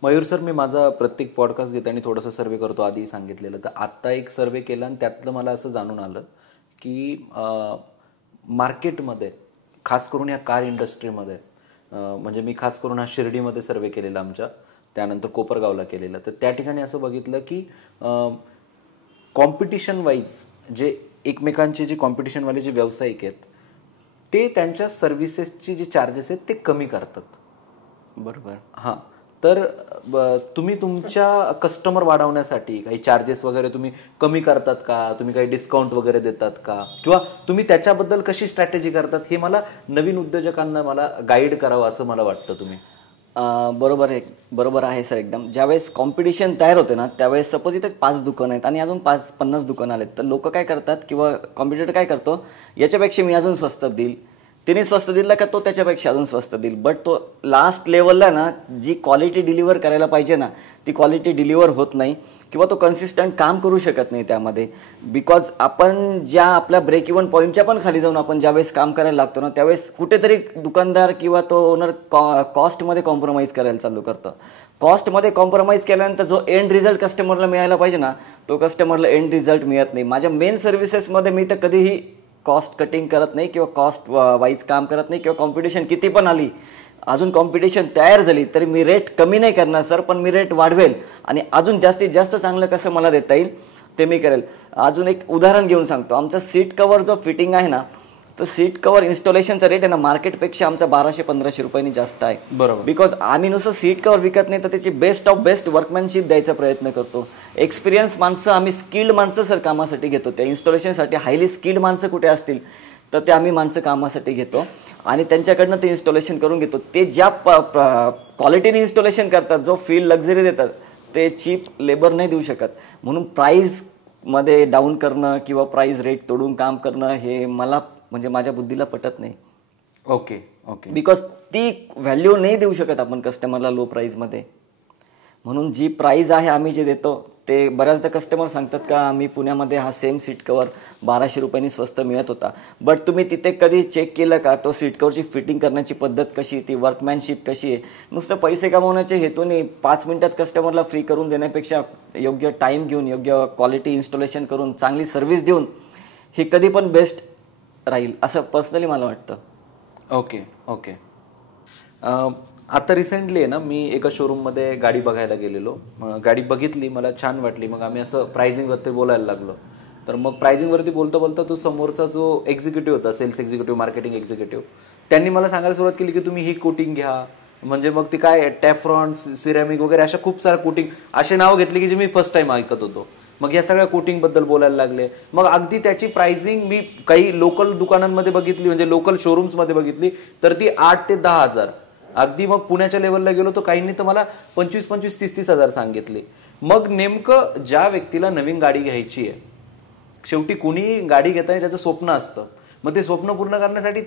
मयूर सर, मी माझा प्रत्येक पॉडकास्ट घेताना थोडंसं सर्वे करतो आधी. सांगितलेलं. तर आत्ता एक सर्वे केला आणि त्यातलं मला असं जाणून आलं की मार्केटमध्ये खास करून या कार इंडस्ट्रीमध्ये, म्हणजे मी खास करून हा शिर्डीमध्ये सर्वे केलेला आमच्या, त्यानंतर कोपरगावला केलेला, तर त्या ठिकाणी असं बघितलं की कॉम्पिटिशन वाईज जे एकमेकांचे जे कॉम्पिटिशनवाले जे व्यावसायिक आहेत ते त्यांच्या सर्व्हिसेसची जे चार्जेस आहेत ते कमी करतात. बरोबर. हां, तर तुम्ही तुमच्या कस्टमर वाढवण्यासाठी काही चार्जेस वगैरे तुम्ही कमी करतात का, तुम्ही काही डिस्काउंट वगैरे देतात का, किंवा तुम्ही त्याच्याबद्दल कशी स्ट्रॅटेजी करतात, हे मला नवीन उद्योजकांना मला गाईड करावं असं मला वाटतं. तुम्ही बरोबर आहे सर एकदम. ज्यावेळेस कॉम्पिटिशन तयार होते ना त्यावेळेस सपोज इथे 5 दुकानं आहेत आणि अजून 50 दुकानं आलेत, तर लोक काय करतात किंवा कॉम्पिटिटर काय करतो, याच्यापेक्षा मी अजून स्वस्त देईल, तिने स्वस्त दिला का तो त्याच्यापेक्षा अजून स्वस्त देईल. बट तो लास्ट लेवलला ना जी क्वालिटी डिलिव्हर करायला पाहिजे ना ती क्वालिटी डिलिव्हर होत नाही किंवा तो कन्सिस्टंट काम करू शकत नाही त्यामध्ये. बिकॉज आपण ज्या आपल्या ब्रेक इव्हन पॉईंटच्या पण खाली जाऊन आपण ज्यावेळेस काम करायला लागतो ना त्यावेळेस कुठेतरी दुकानदार किंवा तो ओनर कॉस्टमध्ये कॉम्प्रोमाइज करायला चालू करतो. कॉस्टमध्ये कॉम्प्रोमाइज केल्यानंतर जो एंड रिझल्ट कस्टमरला मिळायला पाहिजे ना तो कस्टमरला एंड रिझल्ट मिळत नाही. माझ्या मेन सर्व्हिसेसमध्ये मी तर कधीही कॉस्ट कटिंग करत नाही किंवा कॉस्ट वाईज काम करत नाही, किंवा कॉम्पिटिशन किती पण आली, अजून कॉम्पिटिशन तयार झाली तरी मी रेट कमी नाही करणार सर, पण मी रेट वाढवेल आणि अजून जास्तीत जास्त चांगलं कसं मला देता येईल ते मी करेल. अजून एक उदाहरण घेऊन सांगतो. आमचं सीट कवर जो फिटिंग आहे ना, तर सीट कवर इन्स्टॉलेशनचा रेट आहे ना मार्केटपेक्षा आमचा 1200-1500 रुपयांनी जास्त आहे. बरोबर. बिकॉज आम्ही नुसतं सीट कवर विकत नाही तर त्याची बेस्ट ऑफ बेस्ट वर्कमॅनशिप द्यायचा प्रयत्न करतो. एक्सपिरियन्स माणसं, आम्ही स्किल्ड माणसं सर कामासाठी घेतो. त्या इन्स्टॉलेशनसाठी हायली स्किल्ड माणसं कुठे असतील तर ते आम्ही माणसं कामासाठी घेतो आणि त्यांच्याकडनं ते इन्स्टॉलेशन करून घेतो. ते ज्या क्वालिटीने इन्स्टॉलेशन करतात, जो फील लक्झरी देतात, ते चीप लेबर नाही देऊ शकत. म्हणून प्राईजमध्ये डाऊन करणं किंवा प्राईज रेट तोडून काम करणं हे मला म्हणजे माझ्या बुद्धीला पटत नाही. ओके. बिकॉज ती व्हॅल्यू नाही देऊ शकत आपण कस्टमरला लो प्राईजमध्ये. म्हणून जी प्राईज आहे आम्ही जे देतो ते बऱ्याचदा कस्टमर सांगतात का आम्ही पुण्यामध्ये हा सेम सीट कवर 1200 रुपयांनी स्वस्त मिळत होता. बट तुम्ही तिथे कधी चेक केलं का तो सीट कवरची फिटिंग करण्याची पद्धत कशी, ती वर्कमॅनशिप कशी आहे. नुसतं पैसे कमवण्याच्या हेतूने 5 मिनिटात कस्टमरला फ्री करून देण्यापेक्षा योग्य टाईम घेऊन योग्य क्वालिटी इन्स्टॉलेशन करून चांगली सर्व्हिस देऊन हे कधी पण बेस्ट राहील असं पर्सनली मला वाटतं. ओके. आता रिसेंटली आहे ना मी एका शोरूममध्ये गाडी बघायला गेलेलो. गाडी बघितली, मला छान वाटली. मग आम्ही असं प्राइसिंगवरती बोलायला लागलो. तर मग प्राइसिंगवरती बोलता बोलता तो समोरचा जो एक्झिक्युटिव्ह होता, सेल्स एक्झिक्युटिव्ह, मार्केटिंग एक्झिक्युटिव्ह, त्यांनी मला सांगायला सुरुवात केली की तुम्ही ही कोटिंग घ्या. म्हणजे मग ती काय टॅफ्रॉन, सिरॅमिक वगैरे अशा खूप साऱ्या कोटिंग असे नाव घेतले की जे मी फर्स्ट टाइम ऐकत होतो. मग या सगळ्या कोटिंगबद्दल बोलायला लागले. मग अगदी त्याची प्राइसिंग मी काही लोकल दुकानांमध्ये बघितली, म्हणजे लोकल शोरूम्समध्ये बघितली, तर ती 8 ते 10 हजार. अगदी मग पुण्याच्या लेवलला गेलो तर काहींनी तर मला 25-25, 30-30 हजार सांगितले. मग नेमकं ज्या व्यक्तीला नवीन गाडी घ्यायची आहे, शेवटी कुणी गाडी घेताना त्याचं स्वप्न असतं. मग ते स्वप्न पूर्ण करण्यासाठी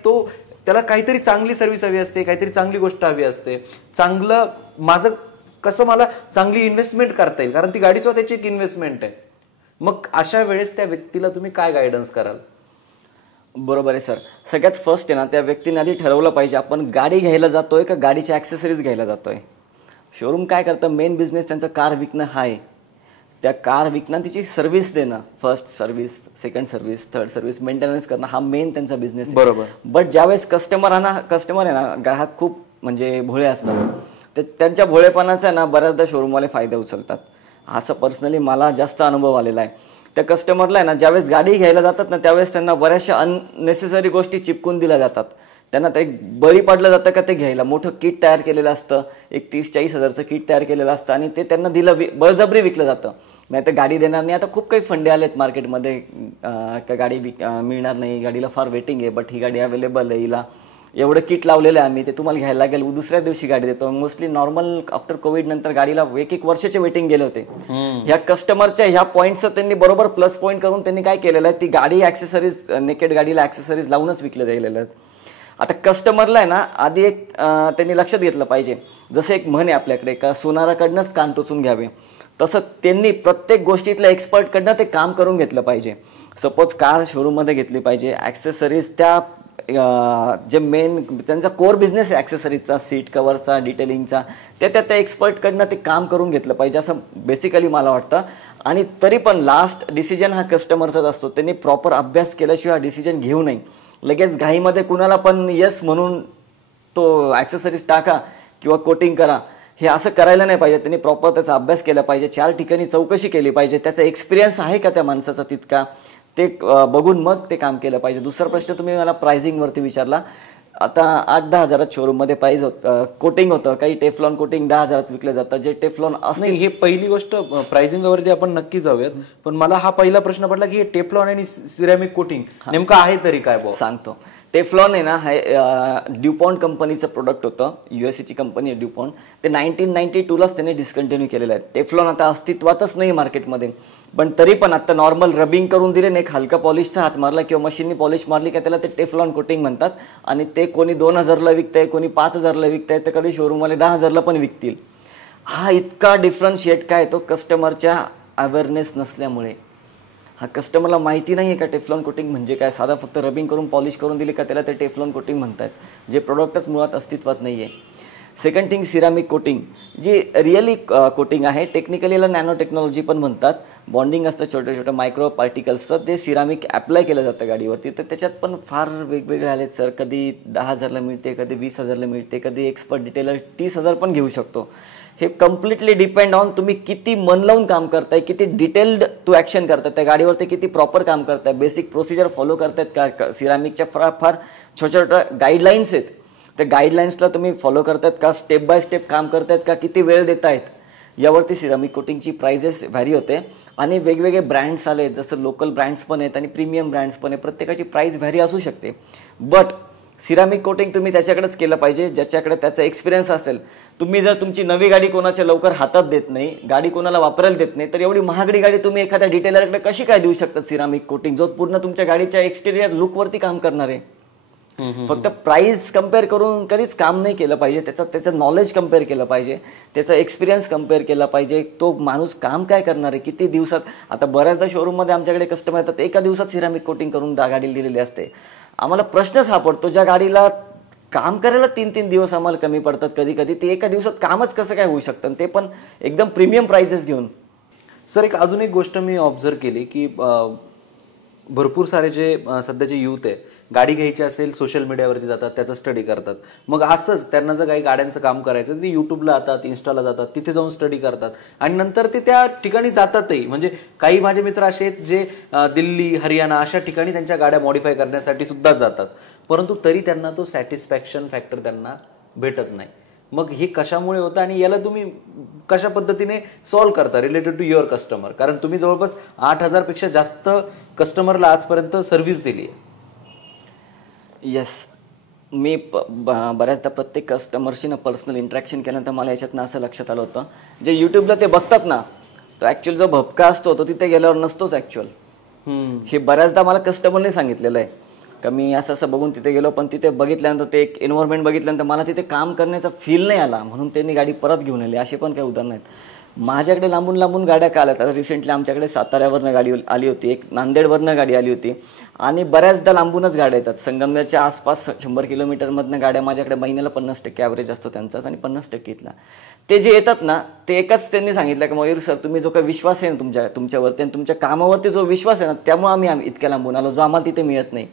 त्याला काहीतरी चांगली सर्व्हिस हवी असते, काहीतरी चांगली गोष्ट हवी असते, चांगलं माझं कसं मला चांगली इन्व्हेस्टमेंट करता येईल, कारण ती गाडी स्वतःची एक इन्व्हेस्टमेंट आहे. मग अशा वेळेस त्या व्यक्तीला तुम्ही काय गायडन्स कराल? बरोबर आहे सर. सगळ्यात फर्स्ट आहे ना त्या व्यक्तीने आधी ठरवलं पाहिजे आपण गाडी घ्यायला जातोय का गाडीची ॲक्सेसरीज घ्यायला जातोय. शोरूम काय करतं, मेन बिझनेस त्यांचा कार विकणं हा आहे. त्या कार विकणं, तिची सर्व्हिस देणं, first service, second service, third service, maintenance करणं हा मेन त्यांचा बिझनेस आहे. बरोबर. बट ज्यावेळेस कस्टमर आहे ना, ग्राहक खूप म्हणजे भोळे असतात, तर त्यांच्या भोळेपणाचा ना बऱ्याचदा शोरूमवाले फायदा उचलतात. असं पर्सनली मला जास्त अनुभव आलेला आहे. त्या कस्टमरला आहे ना ज्यावेळेस गाडी घ्यायला जातात ना त्यावेळेस त्यांना बऱ्याचशा अननेसेसरी गोष्टी चिपकून दिल्या जातात. त्यांना ते बळी पडलं जातं का ते घ्यायला. मोठं किट तयार केलेलं असतं, एक 30-40 हजारचं किट तयार केलेलं असतं आणि ते त्यांना बळजबरी विकलं जातं. नाही तर गाडी देणार नाही. आता खूप काही फंडे आलेत मार्केटमध्ये का गाडी मिळणार नाही, गाडीला फार वेटिंग आहे, बट ही गाडी अवेलेबल आहे, हिला एवढं किट लावलेलं आहे आम्ही, ते तुम्हाला घ्यायला लागेल, दुसऱ्या दिवशी गाडी देतो. मोस्टली नॉर्मल आफ्टर कोविड नंतर गाडीला 1-1 वर्षाचे वेटिंग गेले होते. ह्या कस्टमरच्या ह्या पॉईंटचं त्यांनी बरोबर प्लस पॉईंट करून त्यांनी काय केलेलं आहे, ती गाडी ॲक्सेसरीज, नेकेड गाडीला ॲक्सेसरीज लावूनच विकले गेलेले आहेत. आता कस्टमरला आहे ना आधी एक त्यांनी लक्षात घेतलं पाहिजे, जसं एक म्हण आहे आपल्याकडे का सोनाराकडनंच कान टोचून घ्यावे, तसं त्यांनी प्रत्येक गोष्टीतल्या एक्सपर्टकडनं ते काम करून घेतलं पाहिजे. सपोज कार शोरूममध्ये घेतली पाहिजे, ॲक्सेसरीज त्या जे मेन त्यांचा कोर बिझनेस आहे ॲक्सेसरीजचा, सीट कव्हरचा, डिटेलिंगचा, त्या एक्सपर्टकडनं ते काम करून घेतलं पाहिजे असं बेसिकली मला वाटतं. आणि तरी पण लास्ट डिसिजन हा कस्टमरचाच असतो. त्यांनी प्रॉपर अभ्यास केल्याशिवाय डिसिजन घेऊ नये. लगेच घाईमध्ये कुणाला पण येस म्हणून तो ॲक्सेसरीज टाका किंवा कोटिंग करा, हे असं करायला नाही पाहिजे. त्यांनी प्रॉपर त्याचा अभ्यास केला पाहिजे, 4 ठिकाणी चौकशी केली पाहिजे, त्याचा एक्सपिरियन्स आहे का त्या माणसाचा तितका, ते बघून मग ते काम केलं पाहिजे. दुसरा प्रश्न तुम्ही मला प्राइसिंगवरती विचारला. आता 8-10 हजारात शोरूममध्ये प्राइस कोटिंग होतं, काही टेफ्लॉन कोटिंग 10 हजारात विकलं जातं. जे टेफ्लॉन असते, हे पहिली गोष्ट प्राइसिंगवरती आपण नक्की जाऊयात, पण मला हा पहिला प्रश्न पडला की हे टेफ्लॉन आणि सिरॅमिक कोटिंग नेमकं आहे तरी काय? सांगतो. टेफ्लॉन आहे ना, हे ड्युपॉन्ट कंपनीचं प्रोडक्ट होतं. USA ची कंपनी आहे ड्युपॉन्ट. ते 1992लाच त्याने डिस्कंटिन्यू केलेलं आहे. टेफ्लॉन आता अस्तित्वातच नाही मार्केटमध्ये. पण तरी पण आता नॉर्मल रबिंग करून दिले नाही, हलका पॉलिशचा हात मारला किंवा मशीननी पॉलिश मारली का त्याला ते टेफ्लॉन कोटिंग म्हणतात. आणि ते कोणी 2000ला विकतंय, कोणी 5000ला विकतंय, तर कधी शोरूमवाले 10,000ला पण विकतील. हा इतका डिफरन्शिएट काय तो कस्टमरच्या अवेअरनेस नसल्यामुळे. हा कस्टमरला माहिती नाही आहे का टेफ्लॉन कोटिंग म्हणजे काय. साधा फक्त रबिंग करून पॉलिश करून दिली का त्याला ते टेफ्लॉन कोटिंग म्हणतात, जे प्रोडक्टच मुळात अस्तित्वात नाही आहे. सेकंड थिंग, सिरामिक कोटिंग, जी रिअली कोटिंग आहे. टेक्निकली याला नॅनो टेक्नॉलॉजी पण म्हणतात. बॉन्डिंग असतं छोट्या छोट्या मायक्रो पार्टिकल्सचं, ते सिरामिक अप्लाय केलं जातं गाडीवरती. तर त्याच्यात पण फार वेगवेगळे आलेत सर. कधी 10,000ला मिळते, कधी 20,000ला मिळते, कधी एक्सपर्ट डिटेलर 30,000 पण घेऊ शकतो. हे कम्प्लिटली डिपेंड ऑन तुम्ही किती मन लावून काम करताय, किती डिटेल्ड टू ॲक्शन करताय, त्या गाडीवरती किती प्रॉपर काम करताय, बेसिक प्रोसिजर फॉलो करतायत का. सिरामिकच्या फार छोट्या छोट्या गाईडलाईन्स आहेत, त्या गाईडलाईन्सला तुम्ही फॉलो करतायत का, स्टेप बाय स्टेप काम करतायत का, किती वेळ देत आहेत, यावरती सिरामिक कोटिंगची प्राइजेस व्हॅरी होते. आणि वेगवेगळे ब्रँड्स आले, जसं लोकल ब्रँड्स पण आहेत आणि प्रीमियम ब्रँड्स पण आहे. प्रत्येकाची प्राइस व्हॅरी असू शकते. बट सिरामिक कोटिंग तुम्ही त्याच्याकडेच केलं पाहिजे ज्याच्याकडे त्याचा एक्सपिरियन्स असेल. तुम्ही जर तुमची नवी गाडी कोणाच्या लवकर हातात देत नाही, गाडी कोणाला वापरायला देत नाही, तर एवढी महागडी गाडी तुम्ही एखाद्या डिटेलरकडे कशी काय देऊ शकतात सिरामिक कोटिंग, जो पूर्ण तुमच्या गाडीच्या एक्सटेरियर लुकवरती काम करणार आहे. फक्त प्राइस कम्पेअर करून कधीच काम नाही केलं पाहिजे. त्याचं नॉलेज कम्पेअर केलं पाहिजे, त्याचा एक्सपिरियन्स कम्पेअर केला पाहिजे. तो माणूस काम काय करणार आहे, किती दिवसात. आता बऱ्याचदा शोरूममध्ये आमच्याकडे कस्टमर येतात, एका दिवसात सिरामिक कोटिंग करून गाडीला दिलेली असते. आम्हाला प्रश्नच हा पडतो, ज्या गाडीला काम करायला 3-3 दिवस आम्हाला कमी पडतात कधी कधी, ते एका दिवसात कामच कसं काय होऊ शकतं, ते पण एकदम प्रीमियम प्राइसेस घेऊन. सर अजून एक गोष्ट मी ऑब्झर्व केली की भरपूर सारे जे सध्याचे यूथ आहे, गाडी घ्यायची असेल सोशल मीडियावरती जातात, त्याचा स्टडी करतात. मग असंच त्यांना जर काही गाड्यांचं काम करायचं ते युट्यूबला जातात, इन्स्टाला जातात, तिथे जाऊन स्टडी करतात आणि नंतर ते त्या ठिकाणी जातातही. म्हणजे काही माझे मित्र असे आहेत जे दिल्ली, हरियाणा अशा ठिकाणी त्यांच्या गाड्या मॉडिफाय करण्यासाठी सुद्धा जातात, परंतु तरी त्यांना तो सॅटिस्फॅक्शन फॅक्टर त्यांना भेटत नाही. मग हे कशामुळे होतं आणि याला तुम्ही कशा पद्धतीने सॉल्व्ह करता रिलेटेड टू युअर कस्टमर? कारण तुम्ही जवळपास 8,000 पेक्षा जास्त कस्टमरला आजपर्यंत सर्व्हिस दिली आहे. येस, मी बऱ्याचदा प्रत्येक कस्टमरशी ना पर्सनल इंटरॅक्शन केल्यानंतर मला याच्यातनं असं लक्षात आलं होतं, जे यूट्यूबला ते बघतात ना, तो ॲक्च्युअल जो भपका असतो तो तिथे गेल्यावर नसतोच ॲक्च्युअल. हे बऱ्याचदा मला कस्टमरने सांगितलेलं आहे का मी असं बघून तिथे गेलो, पण तिथे बघितल्यानंतर ते एक एन्व्हायरमेंट बघितल्यानंतर मला तिथे काम करण्याचा फील नाही आला, म्हणून त्यांनी गाडी परत घेऊन आली. असे पण काही उदाहरणं आहेत. माझ्याकडे लांबून लांबून गाड्या का आल्यात. आता रिसेंटली आमच्याकडे साताऱ्यावरनं गाडी आली होती, एक नांदेडवरनं गाडी आली होती आणि बऱ्याचदा लांबूनच गाड्या येतात. संगमनेरच्या आसपास 100 किलोमीटरमधनं गाड्या माझ्याकडे महिन्याला 50% ॲव्हरेज असतो त्यांचाच आणि 50% इथला. ते जे येतात ना, ते एकच त्यांनी सांगितलं की मयूर सर, तुम्ही जो काही विश्वास आहे ना तुमच्यावरती आणि तुमच्या कामावरती जो विश्वास आहे ना, त्यामुळे आम्ही इतक्या लांबून आलो, जो आम्हाला तिथे मिळत नाही.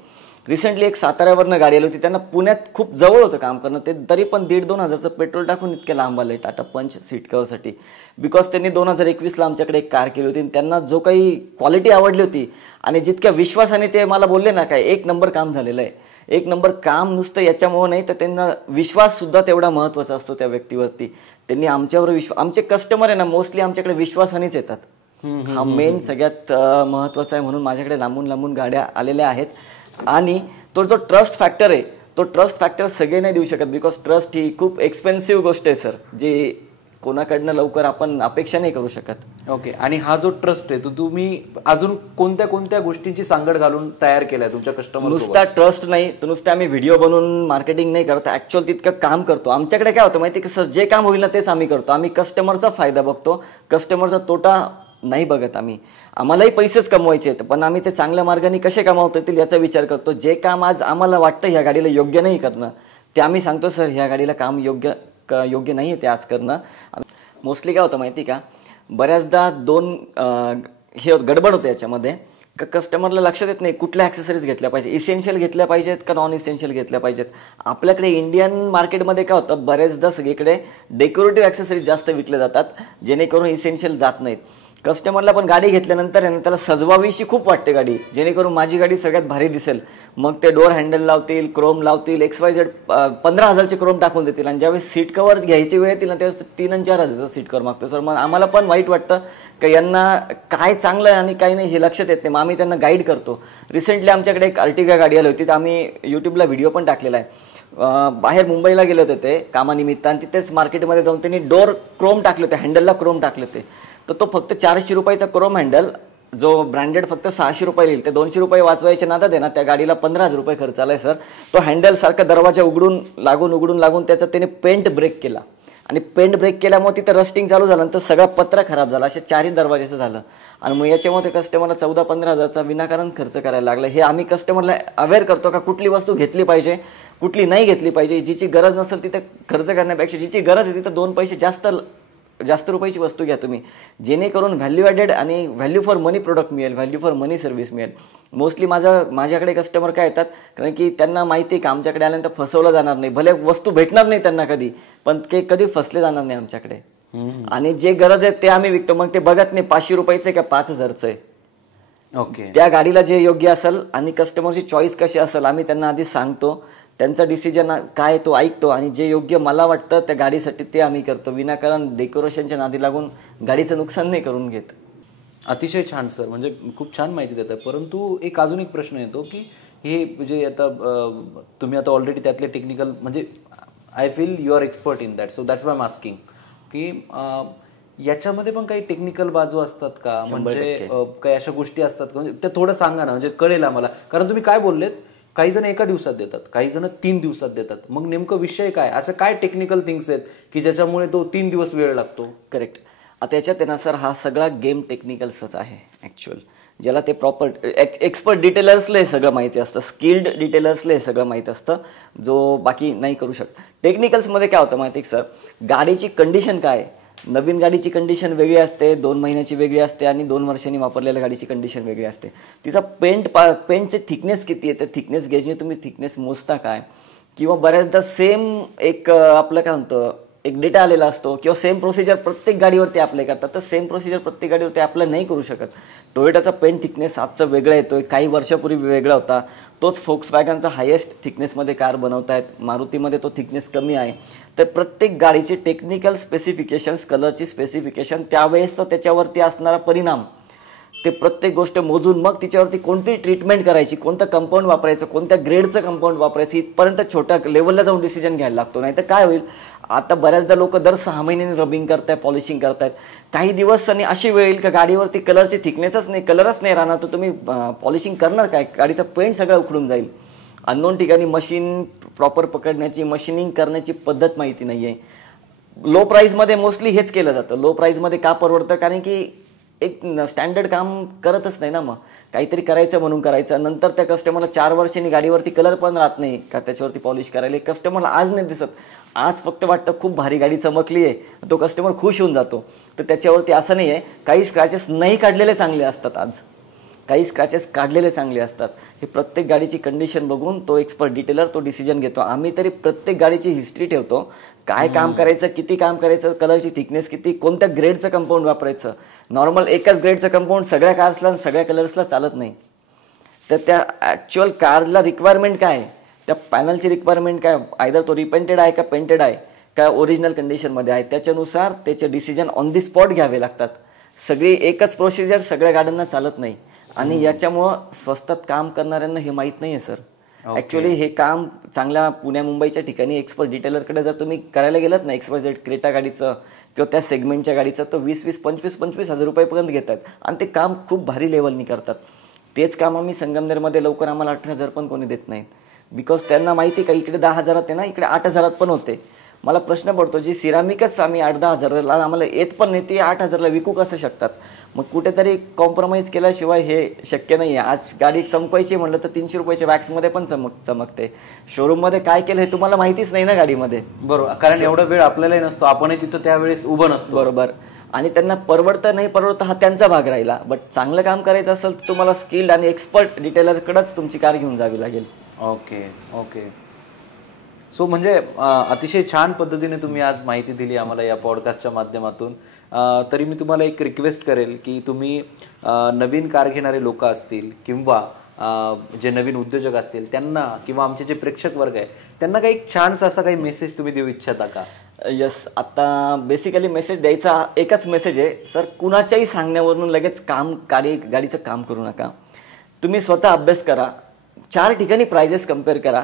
रिसेंटली एक साताऱ्यावरनं गाडी आली होती, त्यांना पुण्यात खूप जवळ होतं काम करणं, ते तरी पण 1,500-2 हजारचं पेट्रोल टाकून इतके लांब आले टाटा पंच सीट कव्हरसाठी. बिकॉज त्यांनी 2021ला आमच्याकडे एक कार केली होती आणि त्यांना जो काही क्वालिटी आवडली होती आणि जितक्या विश्वासाने ते मला बोलले ना, काय 1 नंबर काम झालेलं आहे. 1 नंबर काम नुसतं याच्यामुळे नाही, तर त्यांना विश्वाससुद्धा तेवढा महत्त्वाचा असतो त्या व्यक्तीवरती. त्यांनी आमच्यावर आमचे कस्टमर आहे ना, मोस्टली आमच्याकडे विश्वासानेच येतात. हा मेन सगळ्यात महत्त्वाचा आहे, म्हणून माझ्याकडे लांबून लांबून गाड्या आलेल्या आहेत. आणि तो जो ट्रस्ट फॅक्टर आहे, तो ट्रस्ट फॅक्टर सगळे नाही देऊ शकत, बिकॉज ट्रस्ट ही खूप एक्सपेन्सिव्ह गोष्ट आहे सर, जी कोणाकडनं लवकर आपण अपेक्षा नाही करू शकत. ओके. आणि हा जो ट्रस्ट आहे तो तुम्ही अजून कोणत्या कोणत्या गोष्टींची सांगड घालून तयार केलाय तुमच्या कस्टमर? नुसता ट्रस्ट नाही, तर नुसतं आम्ही व्हिडिओ बनवून मार्केटिंग नाही करत, ऍक्च्युअल तितकं काम करतो. आमच्याकडे काय होतं माहिती की सर, जे काम होईल ना तेच आम्ही करतो. आम्ही कस्टमरचा फायदा बघतो, कस्टमरचा तोटा नाही बघत आम्ही. आम्हालाही पैसेच कमवायचे आहेत, पण आम्ही ते चांगल्या मार्गाने कसे कमावता येतील याचा विचार करतो. जे काम आज आम्हाला वाटतं ह्या गाडीला योग्य नाही करणं, ते आम्ही सांगतो सर ह्या गाडीला काम योग्य नाही आहे ते आज करणं. मोस्टली काय होतं माहिती का, बऱ्याचदा हे गडबड होते याच्यामध्ये. कस्टमरला लक्षात येत नाही कुठल्या ॲक्सेसरीज घेतल्या पाहिजे, इसेन्शियल घेतल्या पाहिजेत का नॉन इसेन्शियल घेतल्या पाहिजेत. आपल्याकडे इंडियन मार्केटमध्ये काय होतं, बऱ्याचदा सगळीकडे डेकोरेटिव्ह ॲक्सेसरीज जास्त विकले जातात, जेणेकरून इसेन्शियल जात नाहीत. कस्टमरला पण गाडी घेतल्यानंतर त्याला सजवावीशी खूप वाटते गाडी, जेणेकरून माझी गाडी सगळ्यात भारी दिसेल. मग ते डोअर हँडल लावतील, क्रोम लावतील, XYZ 15,000चे क्रोम टाकून देतील, आणि ज्यावेळेस सीट कवर घ्यायची वेळ येतील ना त्यावेळेस 3 आणि 4,000चा सीट कवर मागतो सर. मग आम्हाला पण वाईट वाटतं की यांना काय चांगलं आहे आणि काय नाही हे लक्षात येत नाही. मग आम्ही त्यांना गाईड करतो. रिसेंटली आमच्याकडे एक अर्टिगा गाडी आली होती, तर आम्ही यूट्यूबला व्हिडिओ पण टाकलेला आहे. बाहेर मुंबईला गेले होते ते कामानिमित्त, आणि तिथेच मार्केटमध्ये जाऊन त्यांनी डोअर क्रोम टाकले होते, हँडलला क्रोम टाकले होते. तर तो फक्त 400 रुपयाचा क्रोम हँडल, जो ब्रँडेड फक्त 600 रुपये येईल, ते 200 रुपये वाचवायचे नादात आहे ना त्या गाडीला 15,000 रुपये खर्च आलाय सर. तो हँडल सारखा दरवाजा उघडून लागून त्याचा त्याने पेंट ब्रेक केला, आणि पेंट ब्रेक केल्यामुळे तिथं रस्टिंग चालू झालं, आणि तो सगळा पत्रा खराब झाला. अशा 4ही दरवाजाचं झालं, आणि मग याच्यामध्ये कस्टमरला 14-15 हजारचा विनाकारण खर्च करायला लागला. हे आम्ही कस्टमरला अवेअर करतो का कुठली वस्तू घेतली पाहिजे, कुठली नाही घेतली पाहिजे. जिची गरज नसेल तिथे खर्च करण्यापेक्षा जिची गरज आहे तिथं 2 पैसे जास्त रुपयाची वस्तू घ्या तुम्ही, जेणेकरून व्हॅल्यू ॲडेड आणि व्हॅल्यू फॉर मनी प्रोडक्ट मिळेल, व्हॅल्यू फॉर मनी सर्व्हिस मिळेल. मोस्टली माझ्याकडे कस्टमर काय येतात, कारण की त्यांना माहिती आहे की आमच्याकडे आल्यानंतर फसवलं जाणार नाही. भले वस्तू भेटणार नाही त्यांना कधी, पण ते कधी फसले जाणार नाही आमच्याकडे. आणि जे गरज आहे ते आम्ही विकतो. मग ते बघत नाही 500 रुपयाचं का 5,000चं आहे. ओके, त्या गाडीला जे योग्य असेल आणि कस्टमरची चॉईस कशी असेल आम्ही त्यांना आधी सांगतो. त्यांचा डिसिजन काय तो ऐकतो, आणि जे योग्य मला वाटतं त्या गाडीसाठी ते आम्ही करतो. विनाकारण डेकोरेशनच्या नादी लागून गाडीचं नुकसान नाही करून घेत. अतिशय छान सर, म्हणजे खूप छान माहिती देत आहे. परंतु अजून एक प्रश्न येतो की हे म्हणजे आता तुम्ही आता ऑलरेडी त्यातले टेक्निकल, म्हणजे I feel you are expert in that, so that's why I am asking की याच्यामध्ये पण काही टेक्निकल बाजू असतात का, म्हणजे काही अशा गोष्टी असतात का, म्हणजे ते थोडं सांगा ना, म्हणजे कळेल आम्हाला. कारण तुम्ही काय बोललेत, काही जण एका दिवसात देतात, काही जण 3 दिवसात देतात. मग नेमकं विषय काय, असं काय टेक्निकल थिंग्स आहेत की ज्याच्यामुळे तो 3 दिवस वेळ लागतो? करेक्ट. आता याच्यात आहे ना सर, हा सगळा गेम टेक्निकल्सच आहे ॲक्च्युअल. ज्याला ते प्रॉपर एक्सपर्ट डिटेलर्सला हे सगळं माहिती असतं, स्किल्ड डिटेलर्सला हे सगळं माहिती असतं, जो बाकी नाही करू शकत. टेक्निकल्समध्ये काय होतं माहिती सर, गाडीची कंडिशन काय, नवीन गाडीची कंडिशन वेगळी असते, 2 महिन्याची वेगळी असते, आणि 2 वर्षांनी वापरलेल्या गाडीची कंडिशन वेगळी असते. तिचा पेंटचे थिकनेस किती आहे, त्या थिकनेस गेजने तुम्ही थिकनेस मोजता काय, किंवा बऱ्याचदा सेम आपलं काय म्हणतं एक डेटा आलेला असतो, किंवा सेम प्रोसिजर प्रत्येक गाडीवरती अप्लाय करतात, तर सेम प्रोसिजर प्रत्येक गाडीवरती अप्लाय नाही करू शकत. टोयोटाचा पेंट थिकनेस आजचा वेगळा येतोय, काही वर्षापूर्वी वेगळा होता. तोच फोक्सवॅगनचा हायेस्ट थिकनेसमध्ये कार बनवतायत, मारुतीमध्ये तो थिकनेस कमी आहे. तर प्रत्येक गाडीची टेक्निकल स्पेसिफिकेशन्स, कलरची स्पेसिफिकेशन, त्यावेळेस तर त्याच्यावरती असणारा परिणाम, ते प्रत्येक गोष्ट मोजून मग तिच्यावरती कोणती ट्रीटमेंट करायची, कोणतं कंपाऊंड वापरायचं, कोणत्या ग्रेडचं कंपाऊंड वापरायचं, इथपर्यंत छोट्या लेवलला जाऊन डिसिजन घ्यायला लागतो. नाही तर काय होईल, आता बऱ्याचदा लोक दर 6 महिन्यांनी रबिंग करतायत, पॉलिशिंग करतायत. काही दिवस आणि अशी वेळ येईल का गाडीवरती कलरची थिकनेसच नाही, कलरच नाही राहणार, तर तुम्ही पॉलिशिंग करणार काय, गाडीचा पेंट सगळं उखडून जाईल. अननोन ठिकाणी मशीन प्रॉपर पकडण्याची, मशीनिंग करण्याची पद्धत माहिती नाही आहे. लो प्राईजमध्ये मोस्टली हेच केलं जातं. लो प्राईजमध्ये का परवडतं, कारण की एक स्टँडर्ड काम करतच नाही ना, मग काहीतरी करायचं म्हणून करायचं. नंतर त्या कस्टमरला 4 वर्षांनी गाडीवरती कलर पण राहत नाही का त्याच्यावरती पॉलिश करायला. कस्टमरला आज नाही दिसत, आज फक्त वाटतं खूप भारी गाडी चमकली आहे, तो कस्टमर खुश होऊन जातो. तर त्याच्यावरती असं नाही आहे, काही स्क्रॅचेस नाही काढलेले चांगले असतात, आज काही स्क्रॅचेस काढलेले चांगले असतात. हे प्रत्येक गाडीची कंडिशन बघून तो एक्सपर्ट डिटेलर तो डिसिजन घेतो. आम्ही तरी प्रत्येक गाडीची हिस्ट्री ठेवतो, काय काम करायचं, किती काम करायचं, कलरची थिकनेस किती, कोणत्या ग्रेडचं कंपाऊंड वापरायचं. नॉर्मल एकच ग्रेडचं कंपाऊंड सगळ्या कार्सला आणि सगळ्या कलर्सला चालत नाही. तर त्या ॲक्च्युअल कारला रिक्वायरमेंट काय आहे, त्या पॅनलची रिक्वायरमेंट काय, आयदर तो रिपेंटेड आहे का पेंटेड आहे का ओरिजिनल कंडिशनमध्ये आहे, त्याच्यानुसार त्याचे डिसिजन ऑन दी स्पॉट घ्यावे लागतात. सगळी एकच प्रोसिजर सगळ्या गाड्यांना चालत नाही, आणि याच्यामुळं स्वस्तात काम करणाऱ्यांना हे माहीत नाही आहे सर. ॲक्च्युअली हे काम चांगल्या पुण्या मुंबईच्या ठिकाणी एक्सपर्ट डिटेलरकडे जर तुम्ही करायला गेलात ना, XYZ क्रेटा गाडीचं किंवा त्या सेगमेंटच्या गाडीचं, तर 20-20, 25-25 हजार रुपयेपर्यंत घेतात, आणि ते काम खूप भारी लेवलनी करतात. तेच काम आम्ही संगमनेरमध्ये लवकर आम्हाला 18,000 पण कोणी देत नाहीत, बिकॉज त्यांना माहिती का इकडे 10,000 आहे ना, इकडे 8,000 पण होते. मला प्रश्न पडतो जी सिरामिकच आम्ही 8-10 हजाराला आम्हाला येत पण नाही ती 8 हजारला विकू कसं शकतात. मग कुठेतरी कॉम्प्रोमाइज केल्याशिवाय हे शक्य नाही आहे. आज गाडी चमकवायची म्हटलं तर 300 रुपयाच्या वॅक्समध्ये पण चमकते. शोरूममध्ये काय केलं हे तुम्हाला माहितीच नाही ना गाडीमध्ये. बरोबर, कारण एवढा वेळ आपल्यालाही नसतो, आपणही तिथं त्यावेळेस उभं नसतो. बरोबर. आणि त्यांना परवडतं नाही परवडतं हा त्यांचा भाग राहिला. बट चांगलं काम करायचं असेल तर तुम्हाला स्किल्ड आणि एक्सपर्ट डिटेलरकडेच तुमची कार घेऊन जावी लागेल. Okay okay. सो म्हणजे अतिशय छान पद्धतीने तुम्ही आज माहिती दिली आम्हाला या पॉडकास्टच्या माध्यमातून. तरी मी तुम्हाला एक रिक्वेस्ट करेल की तुम्ही नवीन कार घेणारे लोक असतील किंवा जे नवीन उद्योजक असतील त्यांना किंवा आमचे जे प्रेक्षक वर्ग आहे त्यांना काही छानसा असा काही मेसेज तुम्ही देऊ इच्छिता का? यस, आता बेसिकली मेसेज द्यायचा एकच मेसेज आहे सर, कुणाच्याही सांगण्यावरून लगेच गाडीचं काम करू नका. तुम्ही स्वतः अभ्यास करा, 4 ठिकाणी प्राइजेस कम्पेअर करा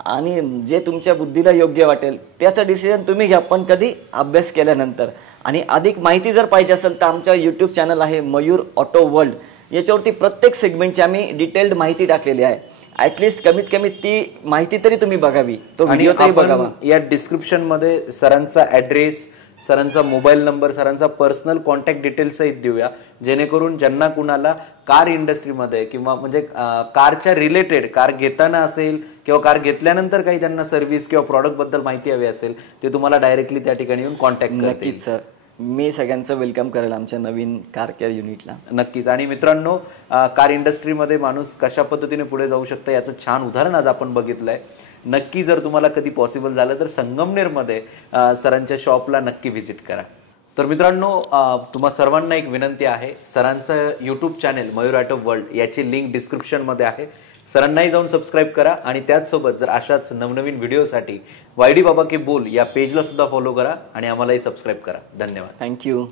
आणि जे तुमच्या बुद्धीला योग्य वाटेल त्याचं डिसिजन तुम्ही घ्या, पण कधी अभ्यास केल्यानंतर. आणि अधिक माहिती जर पाहिजे असेल तर आमच्या यूट्यूब चॅनल आहे मयूर ऑटो वर्ल्ड, याच्यावरती प्रत्येक सेगमेंटची आम्ही डिटेल्ड माहिती टाकलेली आहे. ॲटलिस्ट कमीत कमी ती माहिती तरी तुम्ही बघावी, तो व्हिडिओ तरी बघावा. या डिस्क्रिप्शन मध्ये सरांचा ॲड्रेस, सरांचा मोबाईल नंबर, सरांचा पर्सनल कॉन्टॅक्ट डिटेल्स सहित देऊया, जेणेकरून ज्यांना कुणाला कार इंडस्ट्रीमध्ये किंवा म्हणजे कारच्या रिलेटेड कार घेताना असेल किंवा कार घेतल्यानंतर काही त्यांना सर्व्हिस किंवा प्रॉडक्ट बद्दल माहिती हवी असेल ते तुम्हाला डायरेक्टली त्या ठिकाणी येऊन कॉन्टॅक्ट करतील. नक्कीच सर, मी सगळ्यांचं वेलकम करेल आमच्या नवीन कार केअर युनिटला. नक्कीच. आणि मित्रांनो, कार इंडस्ट्रीमध्ये माणूस कशा पद्धतीने पुढे जाऊ शकतं याचं छान उदाहरण आज आपण बघितलंय. नक्की जर तुम्हाला कधी पॉसिबल झालं तर संगमनेरमध्ये सरांच्या शॉपला नक्की व्हिजिट करा. तर मित्रांनो, तुम्हा सर्वांना एक विनंती आहे, सरांचं YouTube channel Mayur auto world याची लिंक डिस्क्रिप्शनमध्ये आहे, सरांनाही जाऊन सबस्क्राईब करा. आणि त्याचसोबत जर अशाच नवनवीन व्हिडिओसाठी वायडी बाबा के बोल या पेजला सुद्धा फॉलो करा आणि आम्हालाही सबस्क्राईब करा. धन्यवाद. थँक्यू.